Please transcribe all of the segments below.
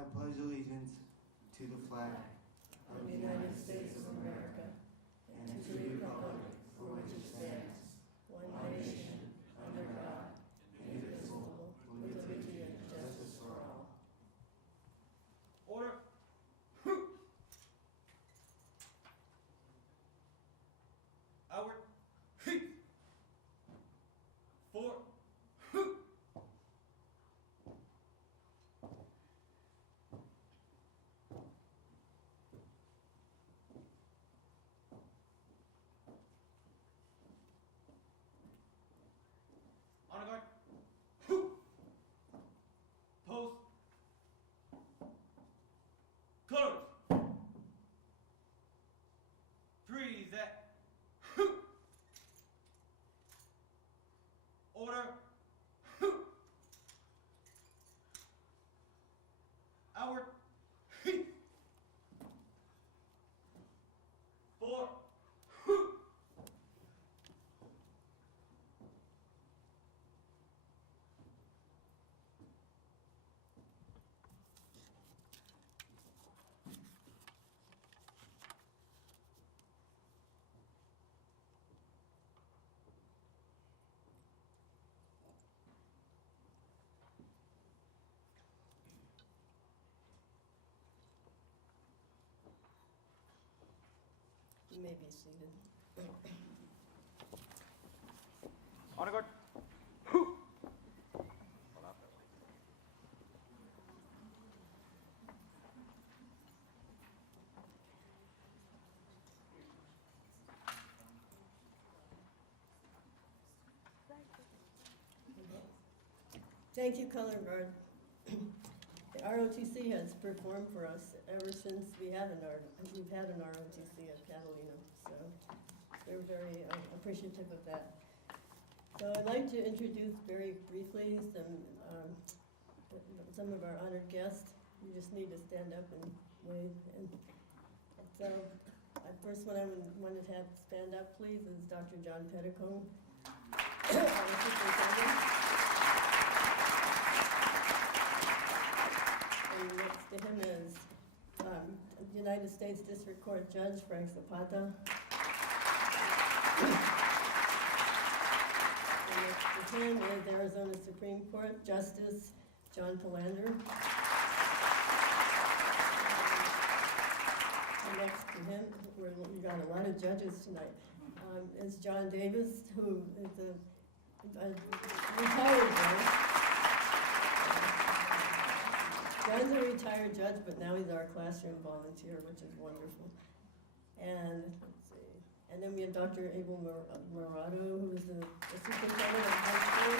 I pledge allegiance to the flag of the United States of America and to the republic for which it stands, one nation, under God, indivisible, with liberty and justice for all. Order. Outward. Forward. Honor guard. Post. Colors. Freeze at. Order. Outward. 4. You may be seated. Honor guard. Thank you, Color Guard. The ROTC has performed for us ever since we've had an ROTC at Catalina, so we're very appreciative of that. So I'd like to introduce very briefly some of our honored guests. You just need to stand up and wave. And so first one I wanted to have stand up, please, is Dr. John Petticone, our superintendent. And next to him is United States District Court Judge Frank Zapata. And next to him is Arizona Supreme Court Justice John Palander. And next to him, we got a lot of judges tonight, is John Davis, who is a retired judge. John's a retired judge, but now he's our classroom volunteer, which is wonderful. And let's see. And then we have Dr. Abel Morado, who is the superintendent of high school.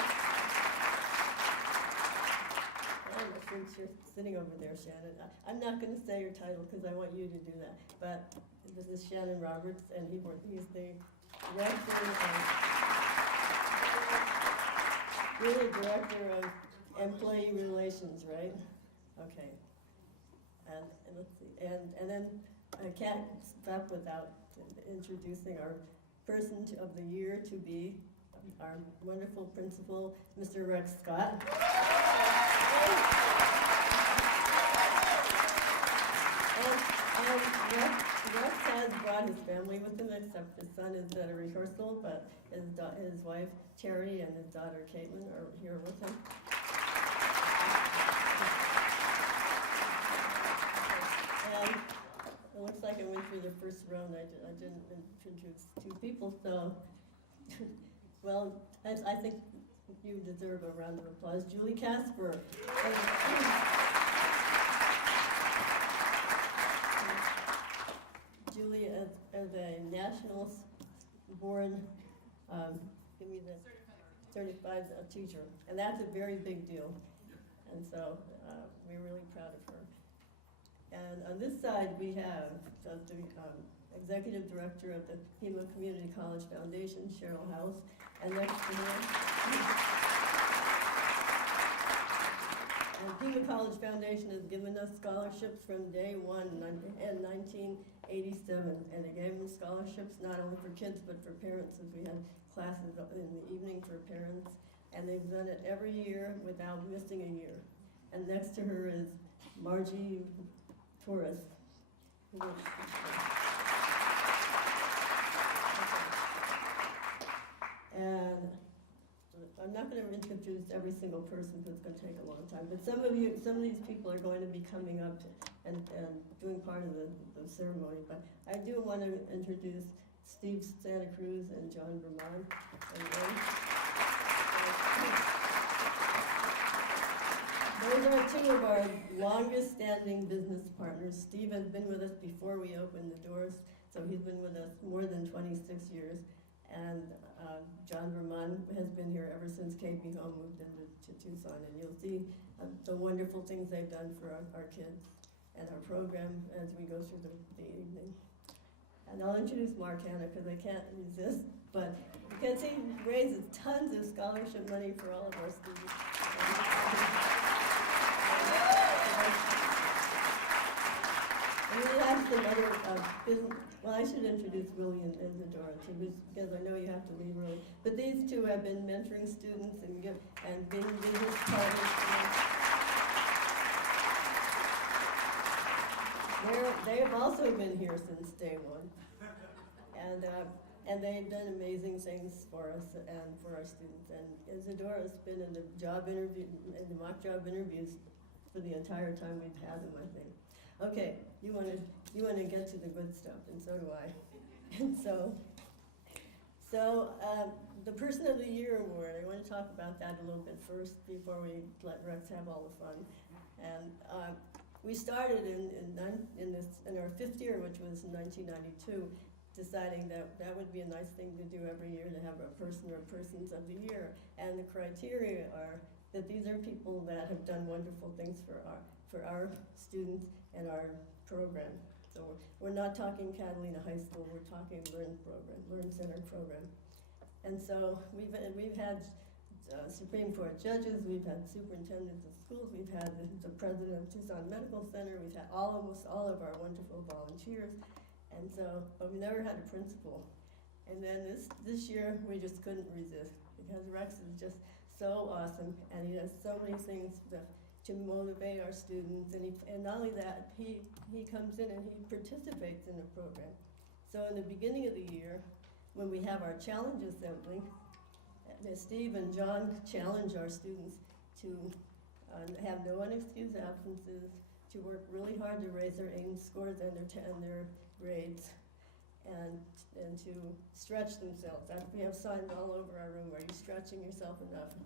And since you're sitting over there, Shannon, I'm not going to say your title because I want you to do that. But this is Shannon Roberts, and he's the director of employee relations, right? Okay, and let's see, and then I can't stop without introducing our person of the year to be our wonderful principal, Mr. Rex Scott. And Rex has brought his family with him, except his son is at a rehearsal, but his wife Terry and his daughter Caitlin are here with him. And it looks like I went through the first round. I didn't introduce 2 people, so, well, I think you deserve a round of applause. Julie Casper. Julie is a national board, give me the certified teacher, and that's a very big deal. And so we're really proud of her. And on this side, we have the Executive Director of the Pima Community College Foundation, Cheryl House, and next to her, and Pima College Foundation has given us scholarships from day one in 1987, and they gave them scholarships not only for kids but for parents, as we had classes in the evening for parents, and they've done it every year without missing a year. And next to her is Margie Torres. And I'm not going to introduce every single person because it's going to take a long time, but some of these people are going to be coming up and doing part of the ceremony. But I do want to introduce Steve Santa Cruz and John Vermont. Those are two of our longest standing business partners. Steve has been with us before we opened the doors, so he's been with us more than 26 years. And John Vermont has been here ever since KB Home moved into Tucson. And you'll see the wonderful things they've done for our kids and our program as we go through the evening. And I'll introduce Mark Hanna because I can't resist, but because he raises tons of scholarship money for all of our students. And we have some other business. Well, I should introduce Willie and Isadora too, because I know you have to leave early. But these two have been mentoring students and being business partners. They have also been here since day one, and they've done amazing things for us and for our students. And Isadora's been in the mock job interviews for the entire time we've had them, I think. Okay, you want to get to the good stuff, and so do I. And so the Person of the Year award. I want to talk about that a little bit first before we let Rex have all the fun. And we started in our 5th year, which was in 1992, deciding that would be a nice thing to do every year, to have a person or persons of the year. And the criteria are that these are people that have done wonderful things for our students and our program. So we're not talking Catalina High School, we're talking Learn Center program. And so we've had Supreme Court judges, we've had superintendents of schools, we've had the president of Tucson Medical Center, we've had almost all of our wonderful volunteers, and so, but we never had a principal. And then this year, we just couldn't resist, because Rex is just so awesome, and he does so many things to motivate our students, and not only that, he comes in and he participates in the program. So in the beginning of the year, when we have our challenge assembly, Steve and John challenge our students to have no unexcused absences, to work really hard to raise their AIMS scores and their grades, and to stretch themselves. We have signs all over our room, are you stretching yourself enough?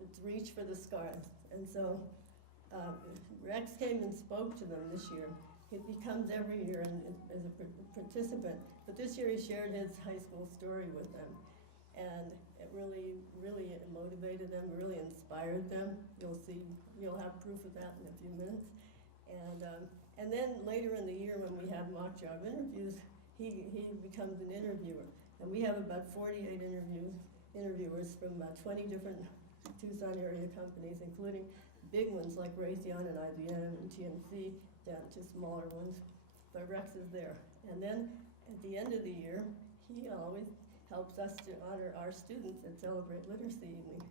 To reach for the stars. And so Rex came and spoke to them this year. He comes every year as a participant, but this year he shared his high school story with them. And it really, really motivated them, really inspired them. You'll have proof of that in a few minutes. And then later in the year when we have mock job interviews, he becomes an interviewer. And we have about 48 interviewers from 20 different Tucson area companies, including big ones like Raytheon and IBM and TMC, down to smaller ones. But Rex is there. And then at the end of the year, he always helps us to honor our students and celebrate Literacy Evening.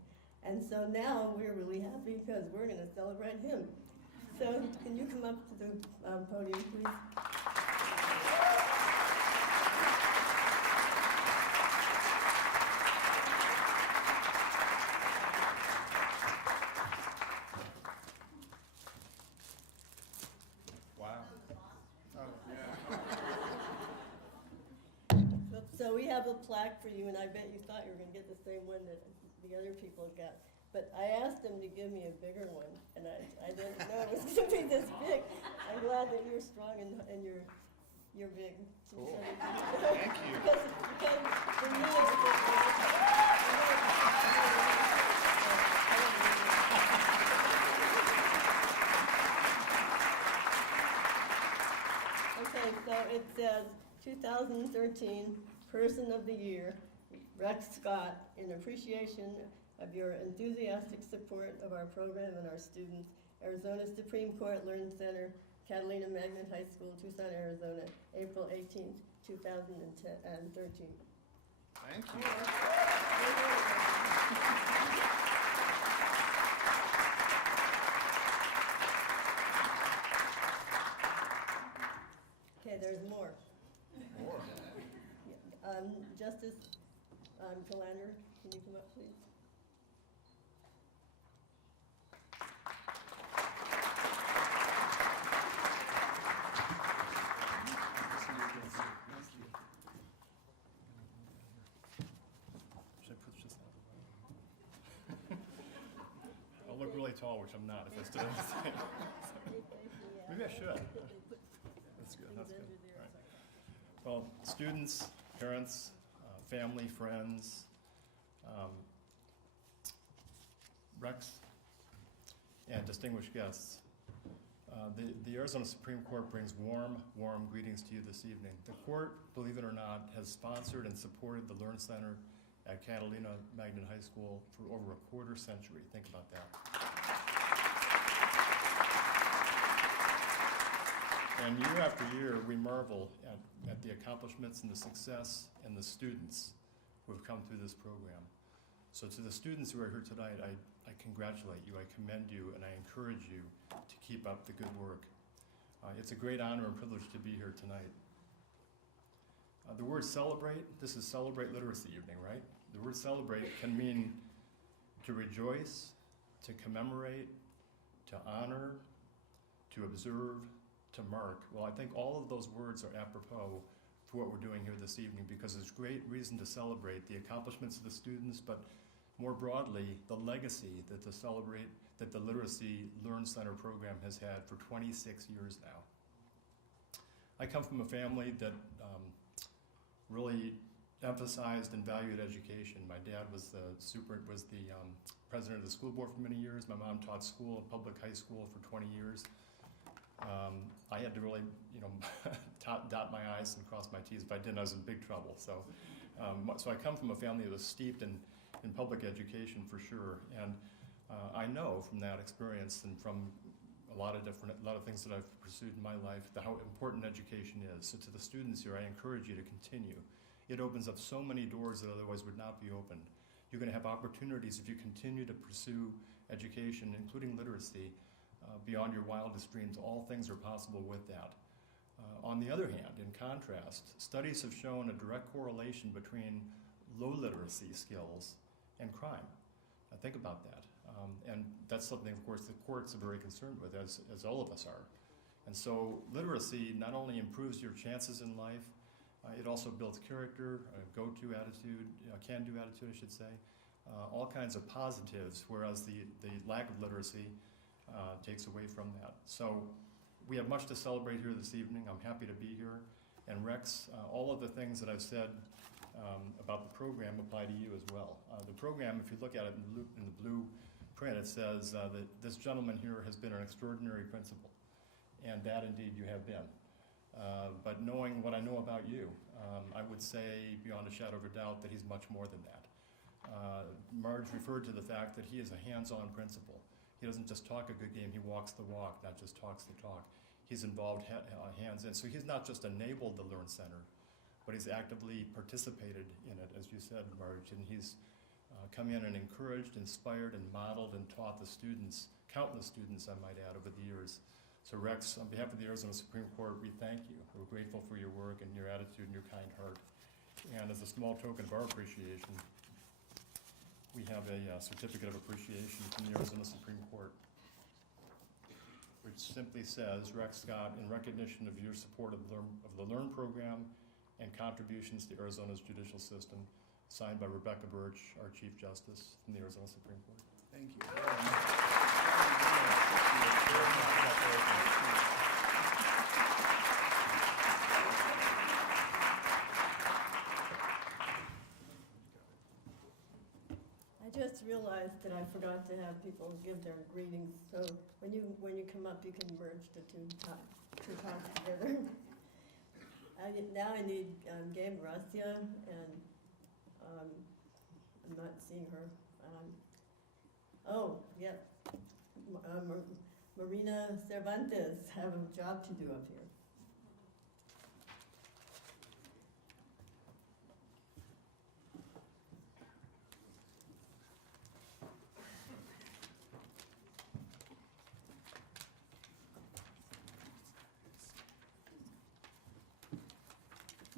And so now we're really happy because we're going to celebrate him. So can you come up to the podium, please? So we have a plaque for you, and I bet you thought you were going to get the same one that the other people got. But I asked them to give me a bigger one, and I didn't know it was going to be this big. I'm glad that you're strong and you're big. Cool. Thank you. Because for me, okay, so it says 2013 Person of the Year, Rex Scott, in appreciation of your enthusiastic support of our program and our students, Arizona Supreme Court Learn Center, Catalina Magnet High School, Tucson, Arizona, April 18th, 2013. Thank you. Justice Calander, can you come up, please? Should I put this out of the way? I'll look really tall, which I'm not if I stood on the side. Maybe I should. That's good. That's good. All right. Well, students, parents, family, friends, Rex, and distinguished guests. The Arizona Supreme Court brings warm greetings to you this evening. The court, believe it or not, has sponsored and supported the Learn Center at Catalina Magnet High School for over a quarter century. Think about that. And year after year, we marvel at the accomplishments and the success and the students who have come through this program. So to the students who are here tonight, I congratulate you, I commend you, and I encourage you to keep up the good work. It's a great honor and privilege to be here tonight. The word celebrate, this is Celebrate Literacy Evening, right? The word celebrate can mean to rejoice, to commemorate, to honor, to observe, to mark. Well, I think all of those words are apropos for what we're doing here this evening, because there's great reason to celebrate the accomplishments of the students, but more broadly, the legacy that the Literacy Learn Center program has had for 26 years now. I come from a family that really emphasized and valued education. My dad was the president of the school board for many years. My mom taught school, public high school, for 20 years. I had to really, dot my I's and cross my T's. If I didn't, I was in big trouble. So I come from a family that was steeped in public education for sure. And I know from that experience and from a lot of things that I've pursued in my life, how important education is. So to the students here, I encourage you to continue. It opens up so many doors that otherwise would not be opened. You're going to have opportunities if you continue to pursue education, including literacy, beyond your wildest dreams. All things are possible with that. On the other hand, in contrast, studies have shown a direct correlation between low literacy skills and crime. Now think about that. And that's something, of course, the courts are very concerned with, as all of us are. And so literacy not only improves your chances in life, it also builds character, go-to attitude, can-do attitude, I should say, all kinds of positives, whereas the lack of literacy takes away from that. So we have much to celebrate here this evening. I'm happy to be here. And Rex, all of the things that I've said about the program apply to you as well. The program, if you look at it in the blue print, it says that this gentleman here has been an extraordinary principal. And that indeed you have been. But knowing what I know about you, I would say beyond a shadow of a doubt that he's much more than that. Marge referred to the fact that he is a hands-on principal. He doesn't just talk a good game, he walks the walk, not just talks the talk. He's involved hands in. So he's not just enabled the Learn Center, but he's actively participated in it, as you said, Marge, and he's come in and encouraged, inspired, and modeled and taught the students, countless students, I might add, over the years. So Rex, on behalf of the Arizona Supreme Court, we thank you. We're grateful for your work and your attitude and your kind heart. And as a small token of our appreciation, we have a certificate of appreciation from the Arizona Supreme Court, which simply says, Rex Scott, in recognition of your support of the Learn program and contributions to Arizona's judicial system, signed by Rebecca Birch, our Chief Justice from the Arizona Supreme Court. Thank you. I just realized that I forgot to have people give their greetings. So when you come up, you can merge the two talks together. Now I need Gabe Gracia, and I'm not seeing her. Oh, yeah. Marina Cervantes have a job to do up here.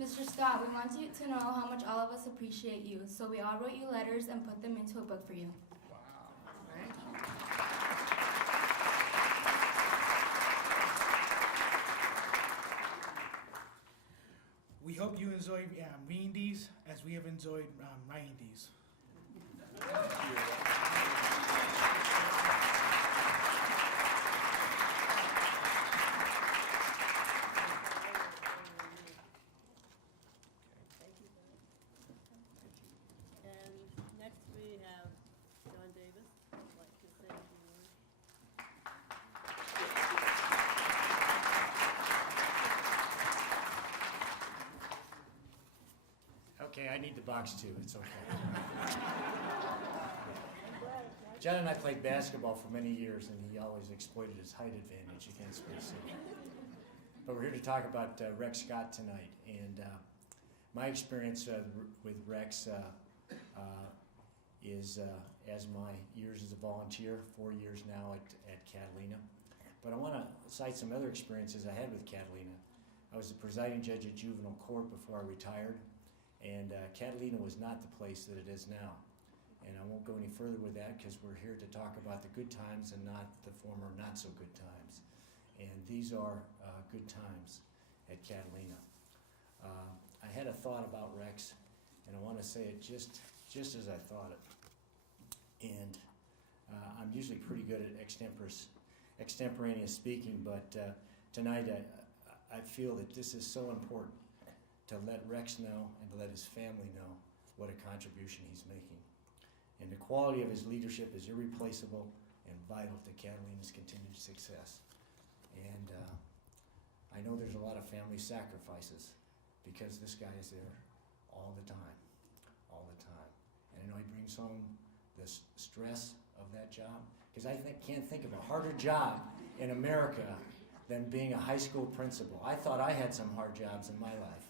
Mr. Scott, we want you to know how much all of us appreciate you, so we all wrote you letters and put them into a book for you. Wow. Thank you. We hope you enjoyed reading these as we have enjoyed writing these. And next we have John Davis, who'd like to say a few words. Okay, I need the box too, it's okay. John and I played basketball for many years, and he always exploited his height advantage against me. So. But we're here to talk about Rex Scott tonight, and my experience with Rex is as my years as a volunteer, 4 years now at Catalina. But I want to cite some other experiences I had with Catalina. I was the presiding judge at juvenile court before I retired, and Catalina was not the place that it is now. And I won't go any further with that because we're here to talk about the good times and not the former not so good times. And these are good times at Catalina. I had a thought about Rex, and I want to say it just as I thought it. And I'm usually pretty good at extemporaneous speaking, but tonight I feel that this is so important to let Rex know and to let his family know what a contribution he's making. And the quality of his leadership is irreplaceable and vital to Catalina's continued success. And I know there's a lot of family sacrifices because this guy is there all the time. And I know he brings home the stress of that job, because I can't think of a harder job in America than being a high school principal. I thought I had some hard jobs in my life,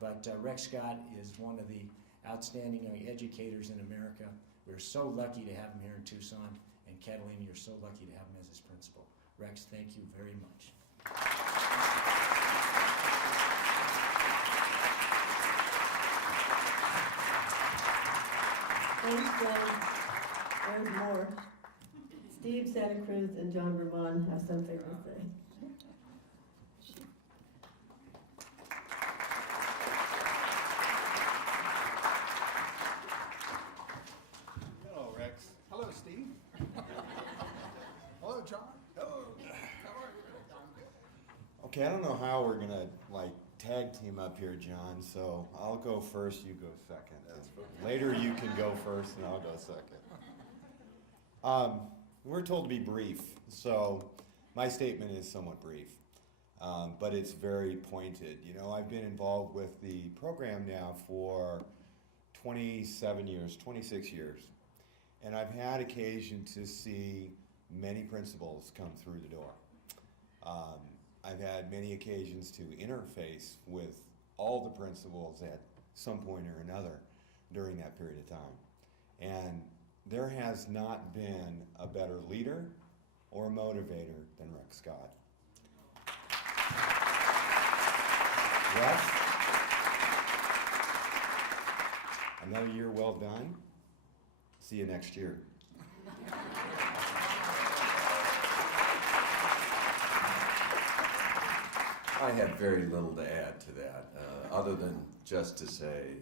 but Rex Scott is one of the outstanding educators in America. We're so lucky to have him here in Tucson, and Catalina, you're so lucky to have him as his principal. Rex, thank you very much. Thanks, John. There's more. Steve Santa Cruz and John Vermon have something to say. Hello, Rex. Hello, Steve. Hello, John. Hello. How are you? Okay, I don't know how we're gonna tag team up here, John, so I'll go first, you go second. Later you can go first and I'll go second. We're told to be brief, so my statement is somewhat brief, but it's very pointed. You know, I've been involved with the program now for 27 years, 26 years, and I've had occasion to see many principals come through the door. I've had many occasions to interface with all the principals at some point or another during that period of time. And there has not been a better leader or motivator than Rex Scott. Rex, another year well done. See you next year. I have very little to add to that, other than just to say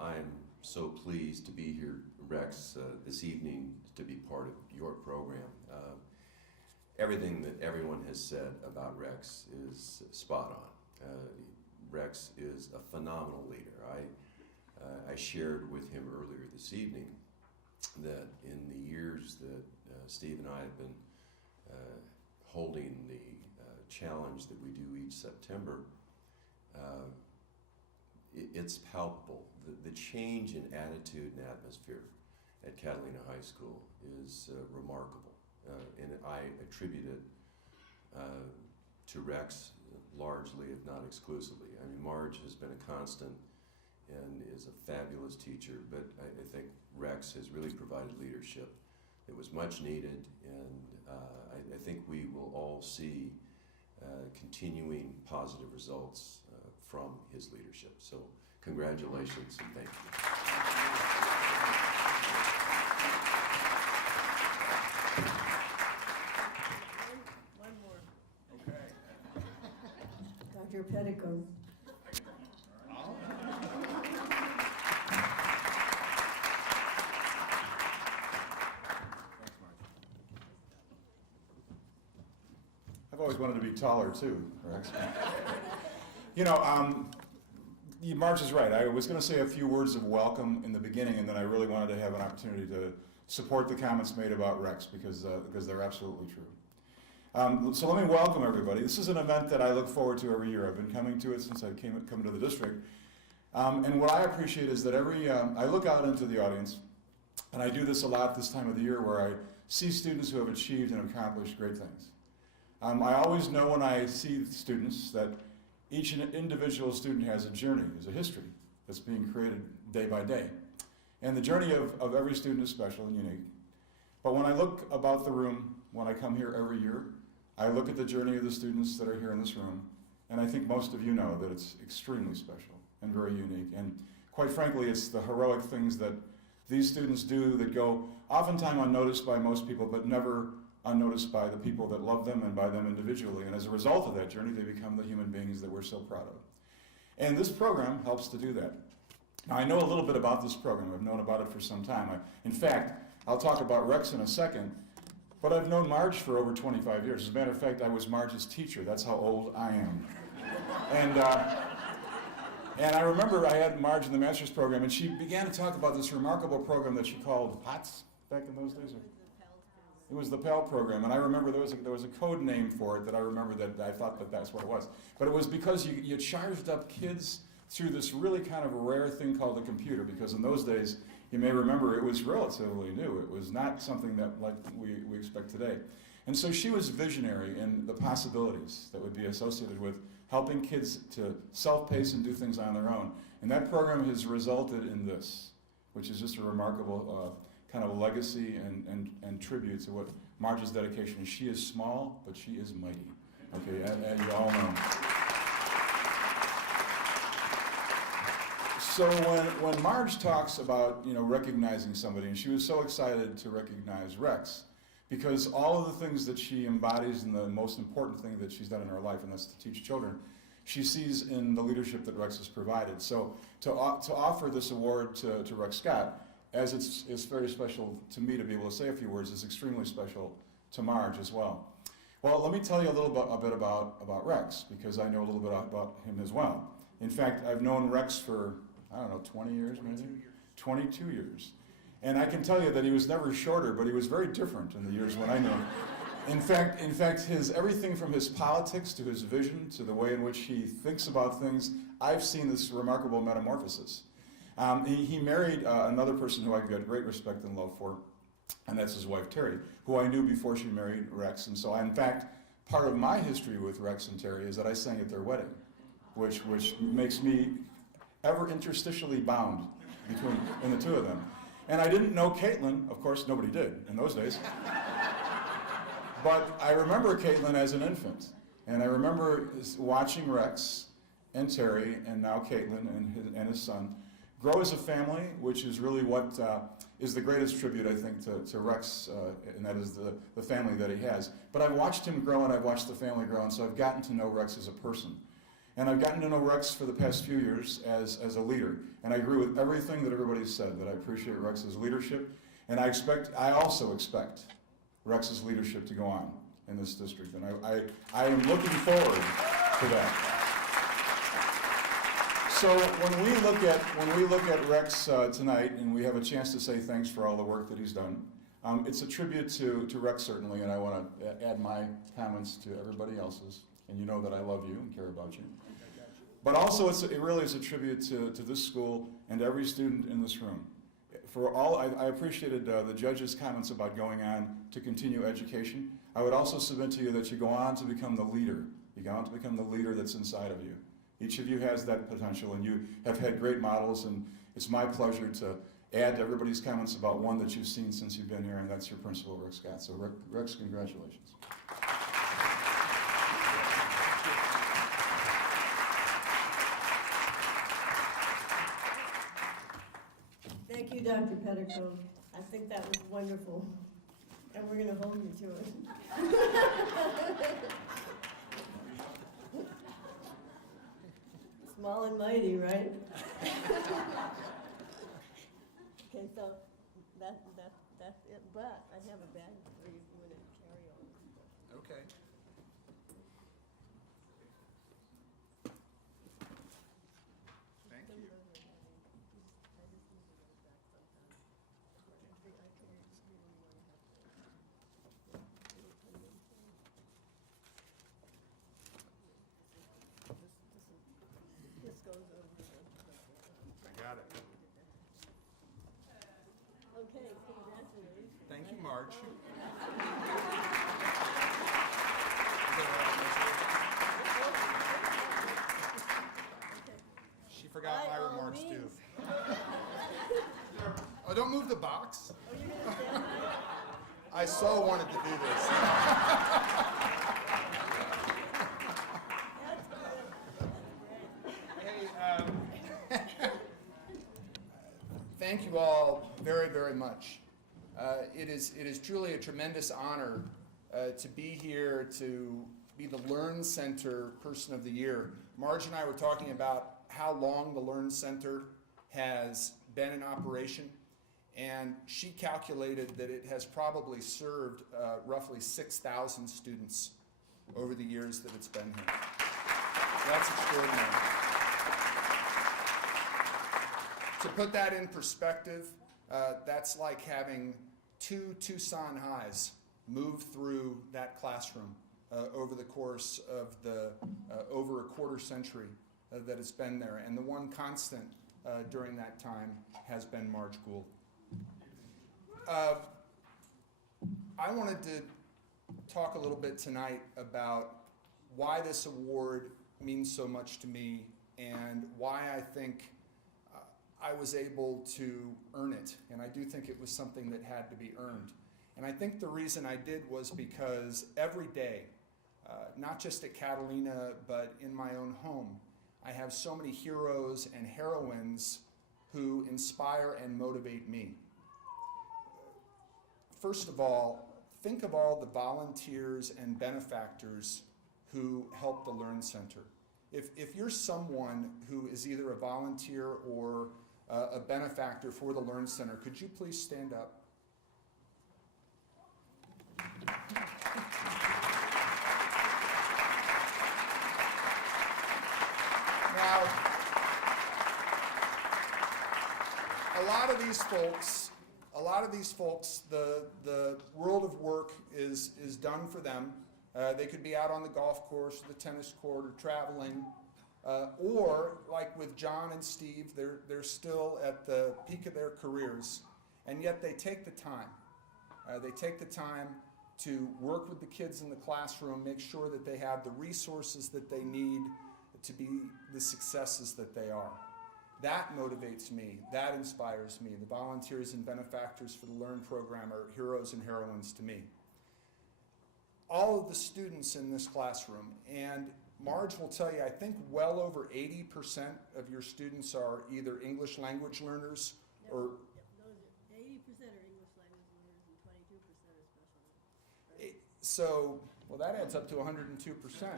I'm so pleased to be here, Rex, this evening to be part of your program. Everything that everyone has said about Rex is spot on. Rex is a phenomenal leader. I shared with him earlier this evening that in the years that Steve and I have been holding the challenge that we do each September, it's palpable. The change in attitude and atmosphere at Catalina High School is remarkable, and I attribute it to Rex largely, if not exclusively. I mean, Marge has been a constant and is a fabulous teacher, but I think Rex has really provided leadership that was much needed, and I think we will all see continuing positive results from his leadership. So congratulations and thank you. One more. Okay. Dr. Petticoat. I've always wanted to be taller too, Rex. Marge is right. I was going to say a few words of welcome in the beginning, and then I really wanted to have an opportunity to support the comments made about Rex because they're absolutely true. So let me welcome everybody. This is an event that I look forward to every year. I've been coming to it since I come to the district. And what I appreciate is that I look out into the audience, and I do this a lot this time of the year where I see students who have achieved and accomplished great things. I always know when I see students that each individual student has a journey, has a history that's being created day by day. And the journey of every student is special and unique. But when I look about the room, when I come here every year, I look at the journey of the students that are here in this room, and I think most of you know that it's extremely special and very unique. And quite frankly, it's the heroic things that these students do that go oftentimes unnoticed by most people, but never unnoticed by the people that love them and by them individually. And as a result of that journey, they become the human beings that we're so proud of. And this program helps to do that. Now, I know a little bit about this program. I've known about it for some time. In fact, I'll talk about Rex in a second, but I've known Marge for over 25 years. As a matter of fact, I was Marge's teacher. That's how old I am. And I remember I had Marge in the master's program, and she began to talk about this remarkable program that she called HOTS back in those days. It was the Pell program, and I remember there was a code name for it that I remember that I thought that that's what it was. But it was because you charged up kids through this really kind of rare thing called a computer, because in those days, you may remember, it was relatively new. It was not something that like we expect today. And so she was visionary in the possibilities that would be associated with helping kids to self-pace and do things on their own. And that program has resulted in this, which is just a remarkable kind of legacy and tribute to what Marge's dedication is. She is small, but she is mighty. Okay, and you all know. So when Marge talks about recognizing somebody, and she was so excited to recognize Rex, because all of the things that she embodies and the most important thing that she's done in her life, and that's to teach children, she sees in the leadership that Rex has provided. So to offer this award to Rex Scott, as it's very special to me to be able to say a few words, is extremely special to Marge as well. Well, let me tell you a bit about Rex, because I know a little bit about him as well. In fact, I've known Rex for, 20 years maybe? 22 years. And I can tell you that he was never shorter, but he was very different in the years when I knew him. In fact, everything from his politics to his vision to the way in which he thinks about things, I've seen this remarkable metamorphosis. He married another person who I've got great respect and love for, and that's his wife, Terry, who I knew before she married Rex. And so, in fact, part of my history with Rex and Terry is that I sang at their wedding, which makes me ever interstitially bound in the two of them. And I didn't know Caitlin. Of course, nobody did in those days. But I remember Caitlin as an infant. And I remember watching Rex and Terry, and now Caitlin and his son, grow as a family, which is really what is the greatest tribute, I think, to Rex, and that is the family that he has. But I've watched him grow, and I've watched the family grow, and so I've gotten to know Rex as a person. And I've gotten to know Rex for the past few years as a leader. And I agree with everything that everybody's said, that I appreciate Rex's leadership. And I also expect Rex's leadership to go on in this district. And I am looking forward to that. So when we look at Rex tonight, and we have a chance to say thanks for all the work that he's done, it's a tribute to Rex, certainly, and I want to add my comments to everybody else's. And you know that I love you and care about you. But also, it really is a tribute to this school and every student in this room. I appreciated the judge's comments about going on to continue education. I would also submit to you that you go on to become the leader. You go on to become the leader that's inside of you. Each of you has that potential, and you have had great models, and it's my pleasure to add to everybody's comments about one that you've seen since you've been here, and that's your principal, Rex Scott. So, Rex, congratulations. Dr. Petticoat. I think that was wonderful, and we're gonna hold you to it. Small and mighty, right? Okay, so that's it, but I have a bag for you if you wanna carry on. Okay. Thank you. This goes over I got it. Okay, congratulations. Thank you, Marge. She forgot By my all remarks too. means. Oh, don't move the box. Oh, you're gonna stand there? I so wanted to do this. That's good. Hey, thank you all very, very much. It is truly a tremendous honor to be here to be the Learn Center Person of the Year. Marge and I were talking about how long the Learn Center has been in operation, and she calculated that it has probably served roughly 6,000 students over the years that it's been here. That's extraordinary. To put that in perspective, that's like having 2 Tucson Highs move through that classroom over the course of the over a quarter century that it's been there. And the one constant during that time has been Marge Gould. I wanted to talk a little bit tonight about why this award means so much to me and why I think I was able to earn it. And I do think it was something that had to be earned. And I think the reason I did was because every day, not just at Catalina, but in my own home, I have so many heroes and heroines who inspire and motivate me. First of all, think of all the volunteers and benefactors who help the Learn Center. If you're someone who is either a volunteer or a benefactor for the Learn Center, could you please stand up? Now, a lot of these folks, the world of work is done for them. They could be out on the golf course, or the tennis court, or traveling, or like with John and Steve, they're still at the peak of their careers, and yet they take the time. They take the time to work with the kids in the classroom, make sure that they have the resources that they need to be the successes that they are. That motivates me. That inspires me. The volunteers and benefactors for the Learn program are heroes and heroines to me. All of the students in this classroom, and Marge will tell you, I think well over 80% of your students are either English language learners or... Those are 80% are English language learners and 22% are special needs. So, well, that adds up to 102%.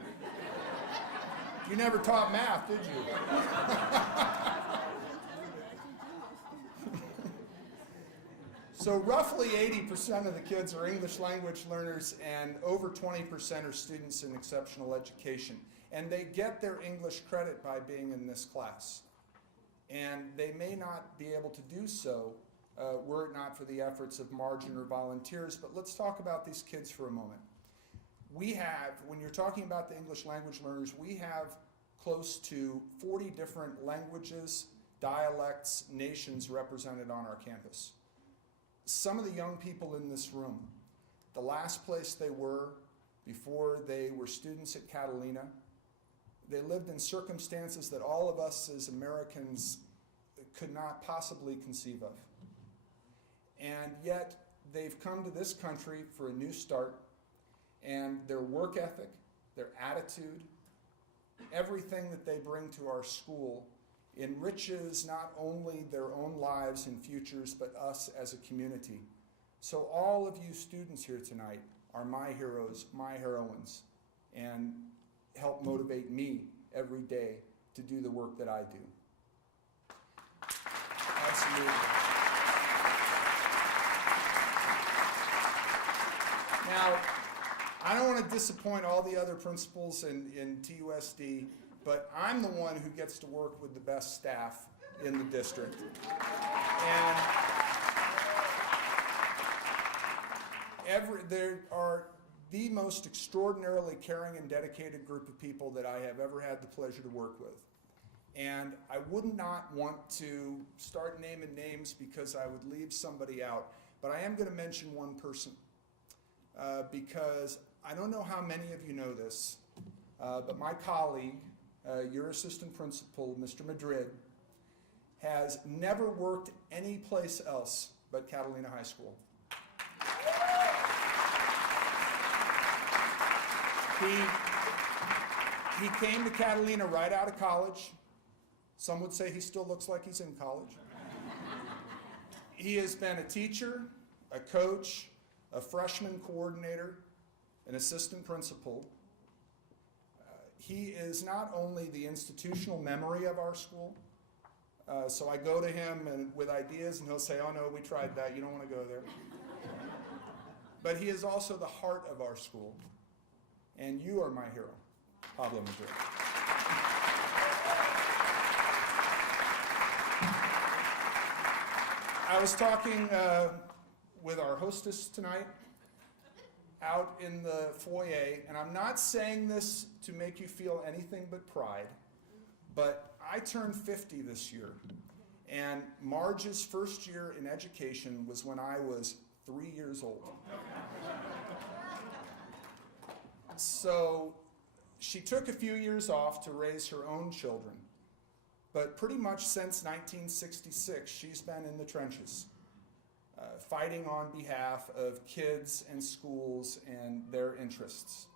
You never taught math, did you? So roughly 80% of the kids are English language learners and over 20% are students in exceptional education. And they get their English credit by being in this class. And they may not be able to do so were it not for the efforts of Marge and her volunteers. But let's talk about these kids for a moment. We have, when you're talking about the English language learners, we have close to 40 different languages, dialects, nations represented on our campus. Some of the young people in this room, the last place they were before they were students at Catalina, they lived in circumstances that all of us as Americans could not possibly conceive of. And yet they've come to this country for a new start, and their work ethic, their attitude, everything that they bring to our school enriches not only their own lives and futures, but us as a community. So all of you students here tonight are my heroes, my heroines, and help motivate me every day to do the work that I do. Absolutely. Now, I don't want to disappoint all the other principals in TUSD, but I'm the one who gets to work with the best staff in the district. And there are the most extraordinarily caring and dedicated group of people that I have ever had the pleasure to work with. And I would not want to start naming names because I would leave somebody out, but I am going to mention one person because I don't know how many of you know this, but my colleague, your assistant principal, Mr. Madrid, has never worked any place else but Catalina High School. He came to Catalina right out of college. Some would say he still looks like he's in college. He has been a teacher, a coach, a freshman coordinator, an assistant principal. He is not only the institutional memory of our school, so I go to him with ideas and he'll say, oh no, we tried that, you don't want to go there. But he is also the heart of our school, and you are my hero, Pablo Madrid. I was talking with our hostess tonight out in the foyer, and I'm not saying this to make you feel anything but pride, but I turned 50 this year, and Marge's first year in education was when I was 3 years old. So she took a few years off to raise her own children, but pretty much since 1966, she's been in the trenches, fighting on behalf of kids and schools and their interests.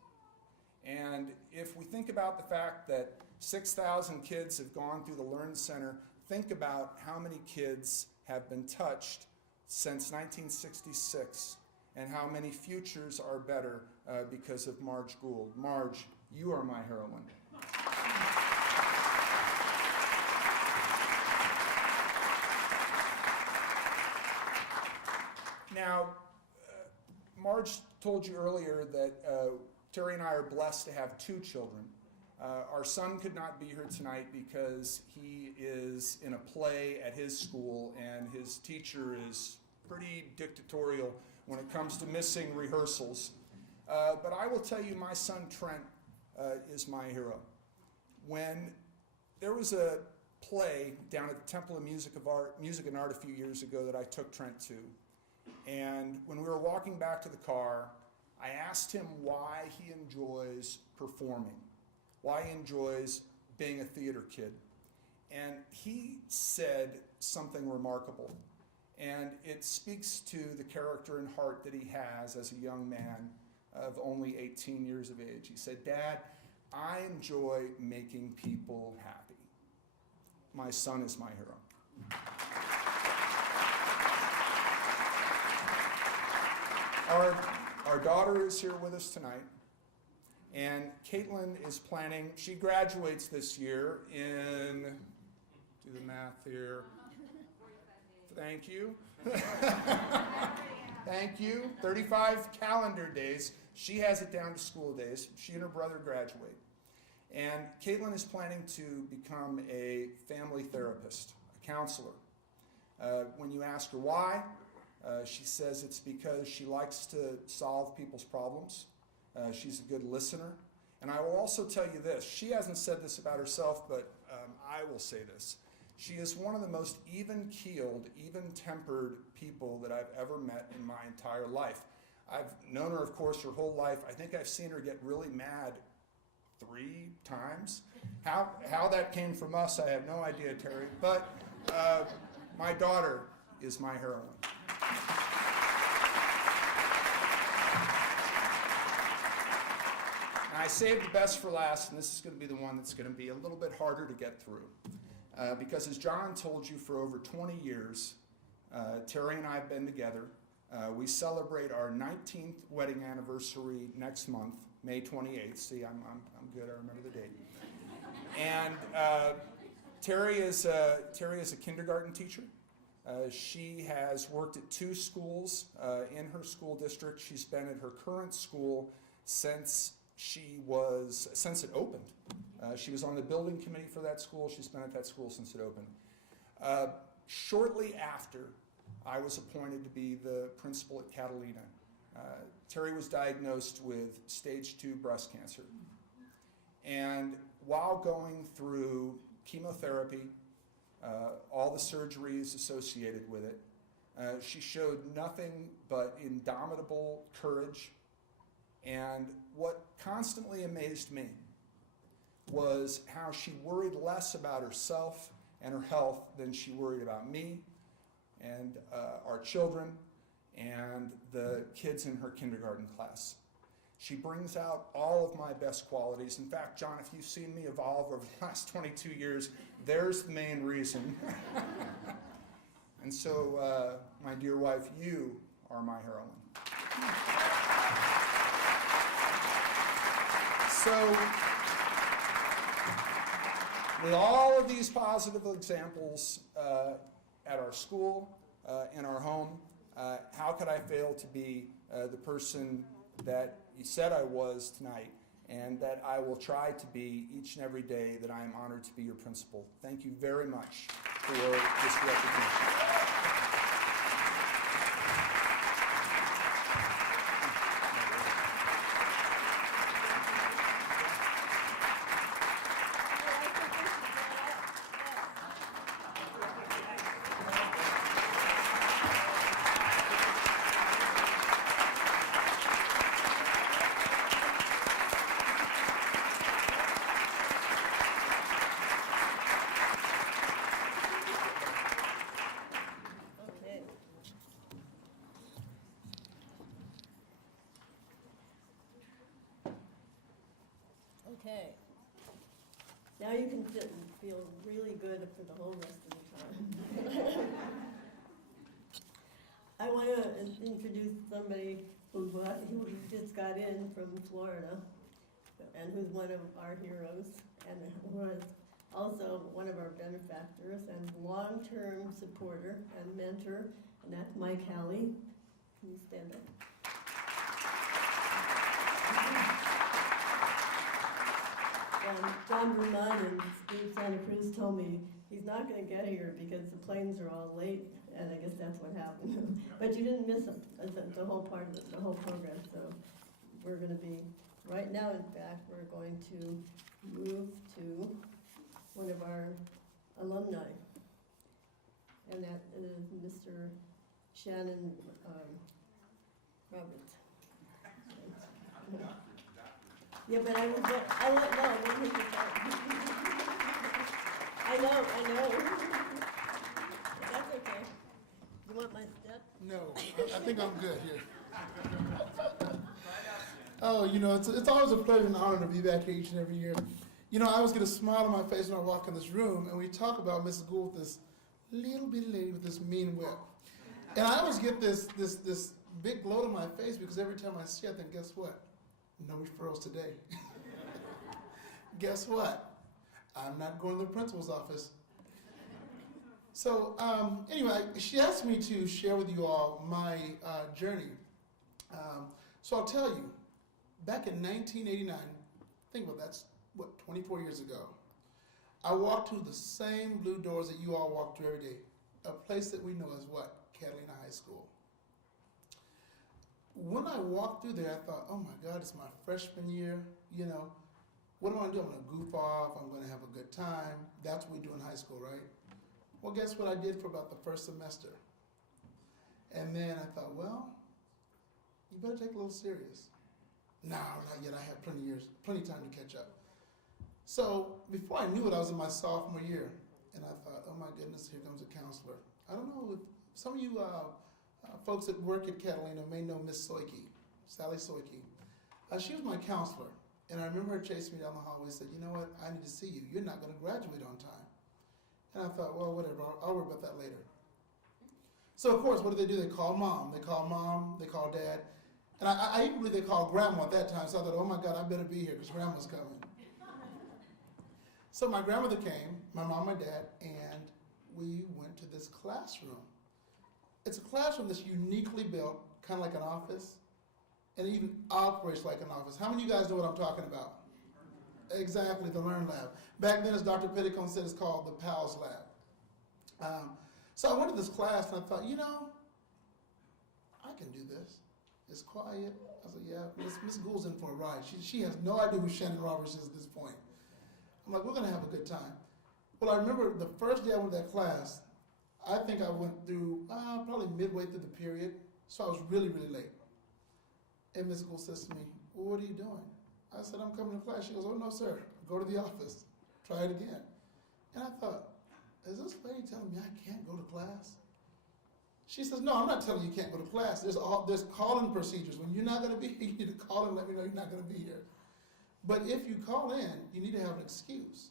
And if we think about the fact that 6,000 kids have gone through the Learn Center, think about how many kids have been touched since 1966 and how many futures are better because of Marge Gould. Marge, you are my heroine. Now, Marge told you earlier that Terry and I are blessed to have 2 children. Our son could not be here tonight because he is in a play at his school and his teacher is pretty dictatorial when it comes to missing rehearsals. But I will tell you, my son Trent is my hero. When there was a play down at the Temple of Music and Art a few years ago that I took Trent to, and when we were walking back to the car, I asked him why he enjoys performing, why he enjoys being a theater kid. And he said something remarkable. And it speaks to the character and heart that he has as a young man of only 18 years of age. He said, Dad, I enjoy making people happy. My son is my hero. Our daughter is here with us tonight, and Caitlin is planning, she graduates this year in, do the math here, thank you. Thank you, 35 calendar days. She has it down to school days. She and her brother graduate. And Caitlin is planning to become a family therapist, a counselor. When you ask her why, she says it's because she likes to solve people's problems. She's a good listener. And I will also tell you this. She hasn't said this about herself, but I will say this. She is one of the most even-keeled, even-tempered people that I've ever met in my entire life. I've known her, of course, her whole life. I think I've seen her get really mad 3 times. How that came from us, I have no idea, Terry. But my daughter is my heroine. And I saved the best for last, and this is going to be the one that's going to be a little bit harder to get through. because as John told you, for over 20 years, Terry and I have been together. We celebrate our 19th wedding anniversary next month, May 28th. See, I'm good, I remember the date. And Terry is a kindergarten teacher. She has worked at 2 schools in her school district. She's been at her current school since it opened. She was on the building committee for that school. She's been at that school since it opened. Shortly after I was appointed to be the principal at Catalina, Terry was diagnosed with stage 2 breast cancer. And while going through chemotherapy, all the surgeries associated with it, she showed nothing but indomitable courage. And what constantly amazed me was how she worried less about herself and her health than she worried about me and our children and the kids in her kindergarten class. She brings out all of my best qualities. In fact, John, if you've seen me evolve over the last 22 years, there's the main reason. And so, my dear wife, you are my heroine. So, with all of these positive examples at our school, in our home, how could I fail to be the person that you said I was tonight, and that I will try to be each and every day that I am honored to be your principal. Thank you very much for this recognition. Okay. Now you can sit and feel really good for the whole rest of the time. I want to introduce somebody who just got in from Florida and who's one of our heroes and was also one of our benefactors and long-term supporter and mentor, and that's Mike Halley. Can you stand up? John Vermont and Steve Santa Cruz told me he's not going to get here because the planes are all late, and I guess that's what happened. But you didn't miss him, the whole part of it, the whole program. So we're going to be, right now in fact, we're going to move to one of our alumni, and that is Mr. Shannon Roberts. Yeah, but I won't take it back. I know. But that's okay. You want my step? No, I think I'm good here. Oh, it's always a pleasure and honor to be back here each and every year. I always get a smile on my face when I walk in this room, and we talk about Mrs. Gould, this little bitty lady with this mean whip. And I always get this big glow on my face because every time I see her, I think, guess what? No referrals today. Guess what? I'm not going to the principal's office. So anyway, she asked me to share with you all my journey. So I'll tell you, back in 1989, think about that's 24 years ago, I walked through the same blue doors that you all walk through every day, a place that we know as what? Catalina High School. When I walked through there, I thought, oh my God, it's my freshman year, What am I going to do? I'm going to goof off, I'm going to have a good time. That's what we do in high school, right? Well, guess what I did for about the first semester? And then I thought, well, you better take it a little serious. No, not yet. I have plenty of time to catch up. So before I knew it, I was in my sophomore year. And I thought, oh my goodness, here comes a counselor. I don't know if some of you folks that work at Catalina may know Miss Soike, Sally Soike. She was my counselor. And I remember her chasing me down the hallway and said, you know what, I need to see you. You're not going to graduate on time. And I thought, well, whatever, I'll worry about that later. So of course, what do? They call mom, they call dad. And I even believe they called grandma at that time, so I thought, oh my God, I better be here because grandma's coming. So my grandmother came, my mom, my dad, and we went to this classroom. It's a classroom that's uniquely built, kind of like an office, and it even operates like an office. How many of you guys know what I'm talking about? Exactly, the Learn Lab. Back then, as Dr. Petticone said, it's called the PALS Lab. So I went to this class and I thought, you know, I can do this. It's quiet. I said, yeah, Miss Gould's in for a ride. She has no idea who Shannon Roberts is at this point. I'm like, we're going to have a good time. Well, I remember the first day I went to that class, I think I went through probably midway through the period, so I was really, really late. And Miss Gould says to me, well, what are you doing? I said, I'm coming to class. She goes, oh, no, sir. Go to the office. Try it again. And I thought, is this lady telling me I can't go to class? She says, no, I'm not telling you you can't go to class. There's call-in procedures. When you're not going to be here, you need to call and let me know you're not going to be here. But if you call in, you need to have an excuse.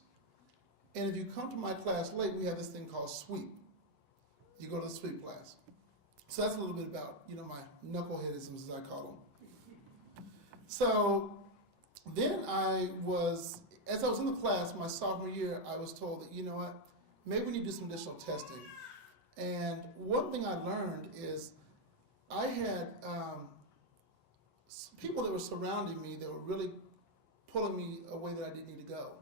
And if you come to my class late, we have this thing called sweep. You go to the sweep class. So that's a little bit about, you know, my knuckleheadisms, as I call them. So then as I was in the class my sophomore year, I was told that, you know what, maybe we need to do some additional testing. And one thing I learned is I had people that were surrounding me that were really pulling me away that I didn't need to go.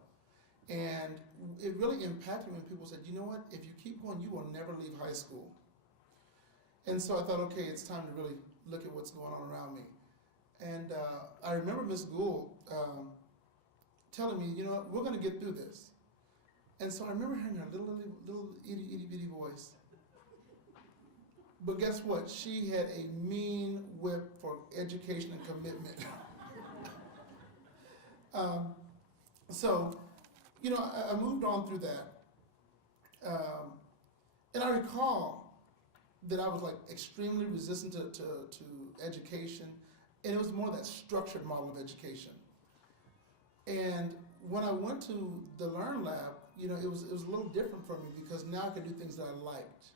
And it really impacted me when people said, you know what, if you keep going, you will never leave high school. And so I thought, okay, it's time to really look at what's going on around me. And I remember Miss Gould telling me, you know what, we're going to get through this. And so I remember hearing her little itty bitty voice. But guess what? She had a mean whip for education and commitment. So, you know, I moved on through that. And I recall that I was like extremely resistant to education. And it was more that structured model of education. And when I went to the Learn Lab, you know, it was a little different for me because now I could do things that I liked.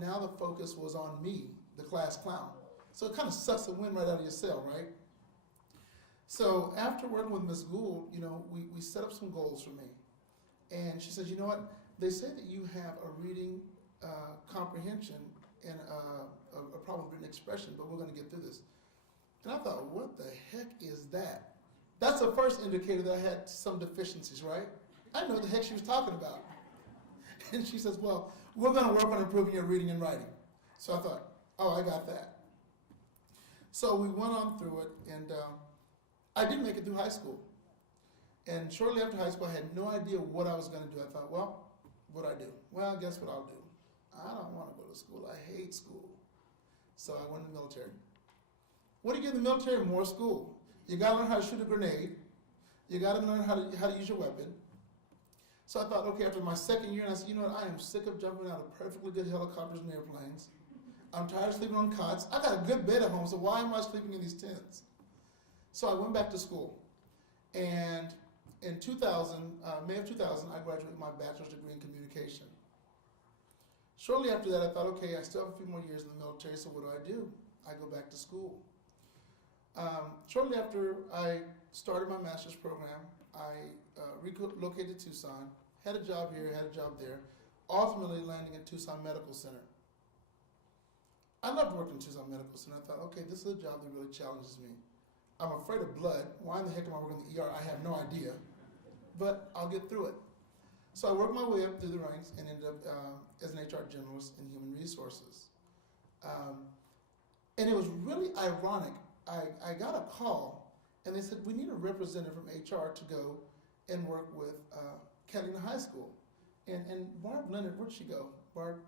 Now the focus was on me, the class clown. So it kind of sucks the wind right out of your sail, right? So after working with Ms. Gould, you know, we set up some goals for me. And she says, you know what, they say that you have a reading comprehension and a problem with written expression, but we're going to get through this. And I thought, what the heck is that? That's the first indicator that I had some deficiencies, right? I didn't know what the heck she was talking about. And she says, well, we're going to work on improving your reading and writing. So I thought, oh, I got that. So we went on through it, and I did make it through high school. And shortly after high school, I had no idea what I was going to do. I thought, well, what'd I do? Well, guess what I'll do? I don't want to go to school. I hate school. So I went in the military. What do you get in the military? More school. You got to learn how to shoot a grenade. You got to learn how to use your weapon. So I thought, okay, after my second year, and I said, you know what, I am sick of jumping out of perfectly good helicopters and airplanes. I'm tired of sleeping on cots. I got a good bed at home, so why am I sleeping in these tents? So I went back to school. And in 2000, May of 2000, I graduated with my bachelor's degree in communication. Shortly after that, I thought, okay, I still have a few more years in the military, so what do? I go back to school. Shortly after I started my master's program, I relocated to Tucson, had a job here, had a job there, ultimately landing at Tucson Medical Center. I loved working in Tucson Medical Center. I thought, okay, this is a job that really challenges me. I'm afraid of blood. Why in the heck am I working in the ER? I have no idea, but I'll get through it. So I worked my way up through the ranks and ended up as an HR generalist in human resources. And it was really ironic. I got a call, and they said, we need a representative from HR to go and work with Catalina High School. And Barb Leonard, where'd she go? Barb,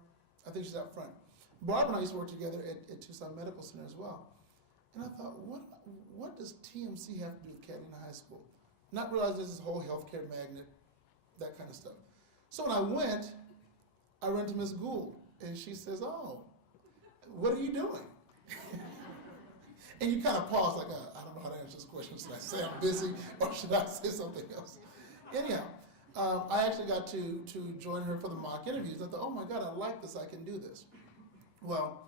I think she's out front. Barb and I used to work together at Tucson Medical Center as well. And I thought, what does TMC have to do with Catalina High School? Not realizing there's this whole healthcare magnet, that kind of stuff. So when I went, I ran to Ms. Gould, and she says, oh, what are you doing? And you kind of pause like, I don't know how to answer this question. Should I say I'm busy, or should I say something else? Anyhow, I actually got to join her for the mock interviews. I thought, oh my God, I like this, I can do this. Well,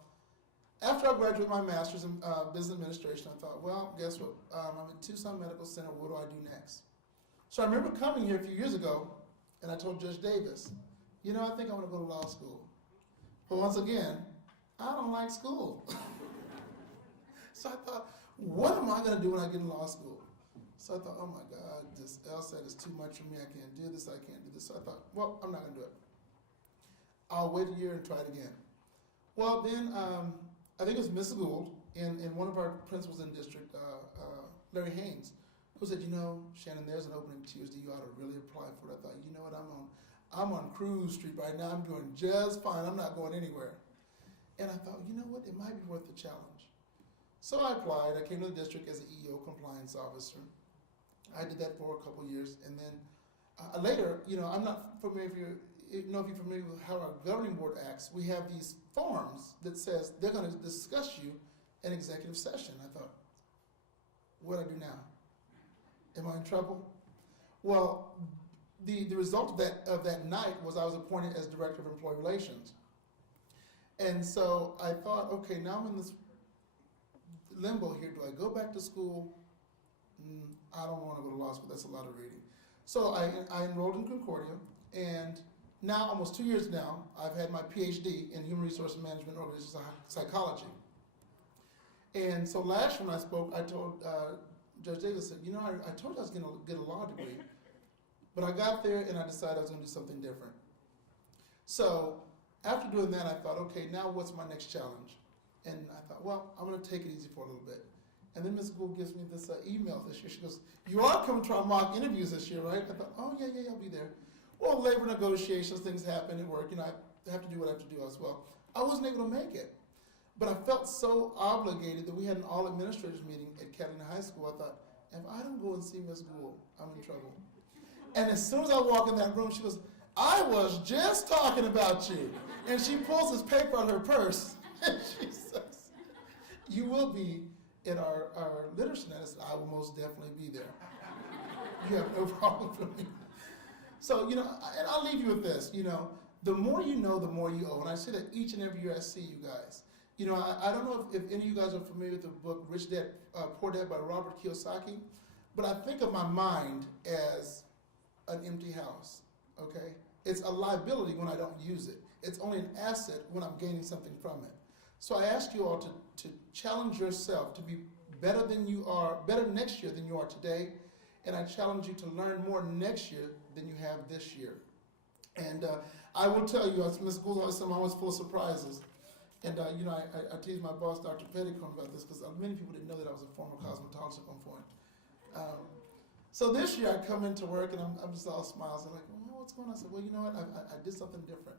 after I graduated my master's in business administration, I thought, well, guess what? I'm at Tucson Medical Center, what do I do next? So I remember coming here a few years ago, and I told Judge Davis, you know, I think I want to go to law school. But once again, I don't like school. So I thought, what am I going to do when I get in law school? So I thought, oh my God, this LSAT is too much for me. I can't do this, I can't do this. So I thought, well, I'm not going to do it. I'll wait a year and try it again. Well, then I think it was Mrs. Gould and one of our principals in district, Larry Haynes, who said, you know, Shannon, there's an opening Tuesday. You ought to really apply for it. I thought, you know what, I'm on Cruise Street right now. I'm doing just fine. I'm not going anywhere. And I thought, you know what, it might be worth the challenge. So I applied. I came to the district as an EO compliance officer. I did that for a couple years, and then later, you know, I'm not familiar if you're familiar with how our governing board acts. We have these forms that says they're going to discuss you in executive session. I thought, what do I do now? Am I in trouble? Well, the result of that night was I was appointed as director of employee relations, and so I thought, okay, now I'm in this limbo here. Do I go back to school? I don't want to go to law school. That's a lot of reading. So I enrolled in Concordia, and now, almost 2 years now, I've had my PhD in Human Resource Management and Organizational Psychology. And so last year when I spoke, I told Judge Davis, said, you know, I told you I was going to get a law degree, but I got there and I decided I was going to do something different. So after doing that, I thought, okay, now what's my next challenge? And I thought, well, I'm going to take it easy for a little bit. And then Ms. Gould gives me this email this year. She goes, you are coming to our mock interviews this year, right? I thought, oh, yeah, I'll be there. Well, labor negotiations, things happen at work. You know, I have to do what I have to do as well. I wasn't able to make it. But I felt so obligated that we had an all-administrators meeting at Catalina High School. I thought, if I don't go and see Ms. Gould, I'm in trouble. And as soon as I walk in that room, she goes, I was just talking about you. And she pulls this paper out of her purse, and she says, you will be in our literacy night. I said, I will most definitely be there. You have no problem with me. So, you know, and I'll leave you with this, you know, the more you know, the more you owe. And I say that each and every year I see you guys. You know, I don't know if any of you guys are familiar with the book Rich Dad, Poor Dad by Robert Kiyosaki, but I think of my mind as an empty house, okay? It's a liability when I don't use it. It's only an asset when I'm gaining something from it. So I ask you all to challenge yourself to be better than you are, better next year than you are today, and I challenge you to learn more next year than you have this year. And I will tell you, as Ms. Gould always said, I'm always full of surprises. And you know, I teased my boss, Dr. Petticombe, about this because many people didn't know that I was a former cosmetologist at one point. So this year I come into work and I'm just all smiles. They're like, well, what's going on? I said, well, you know what? I did something different.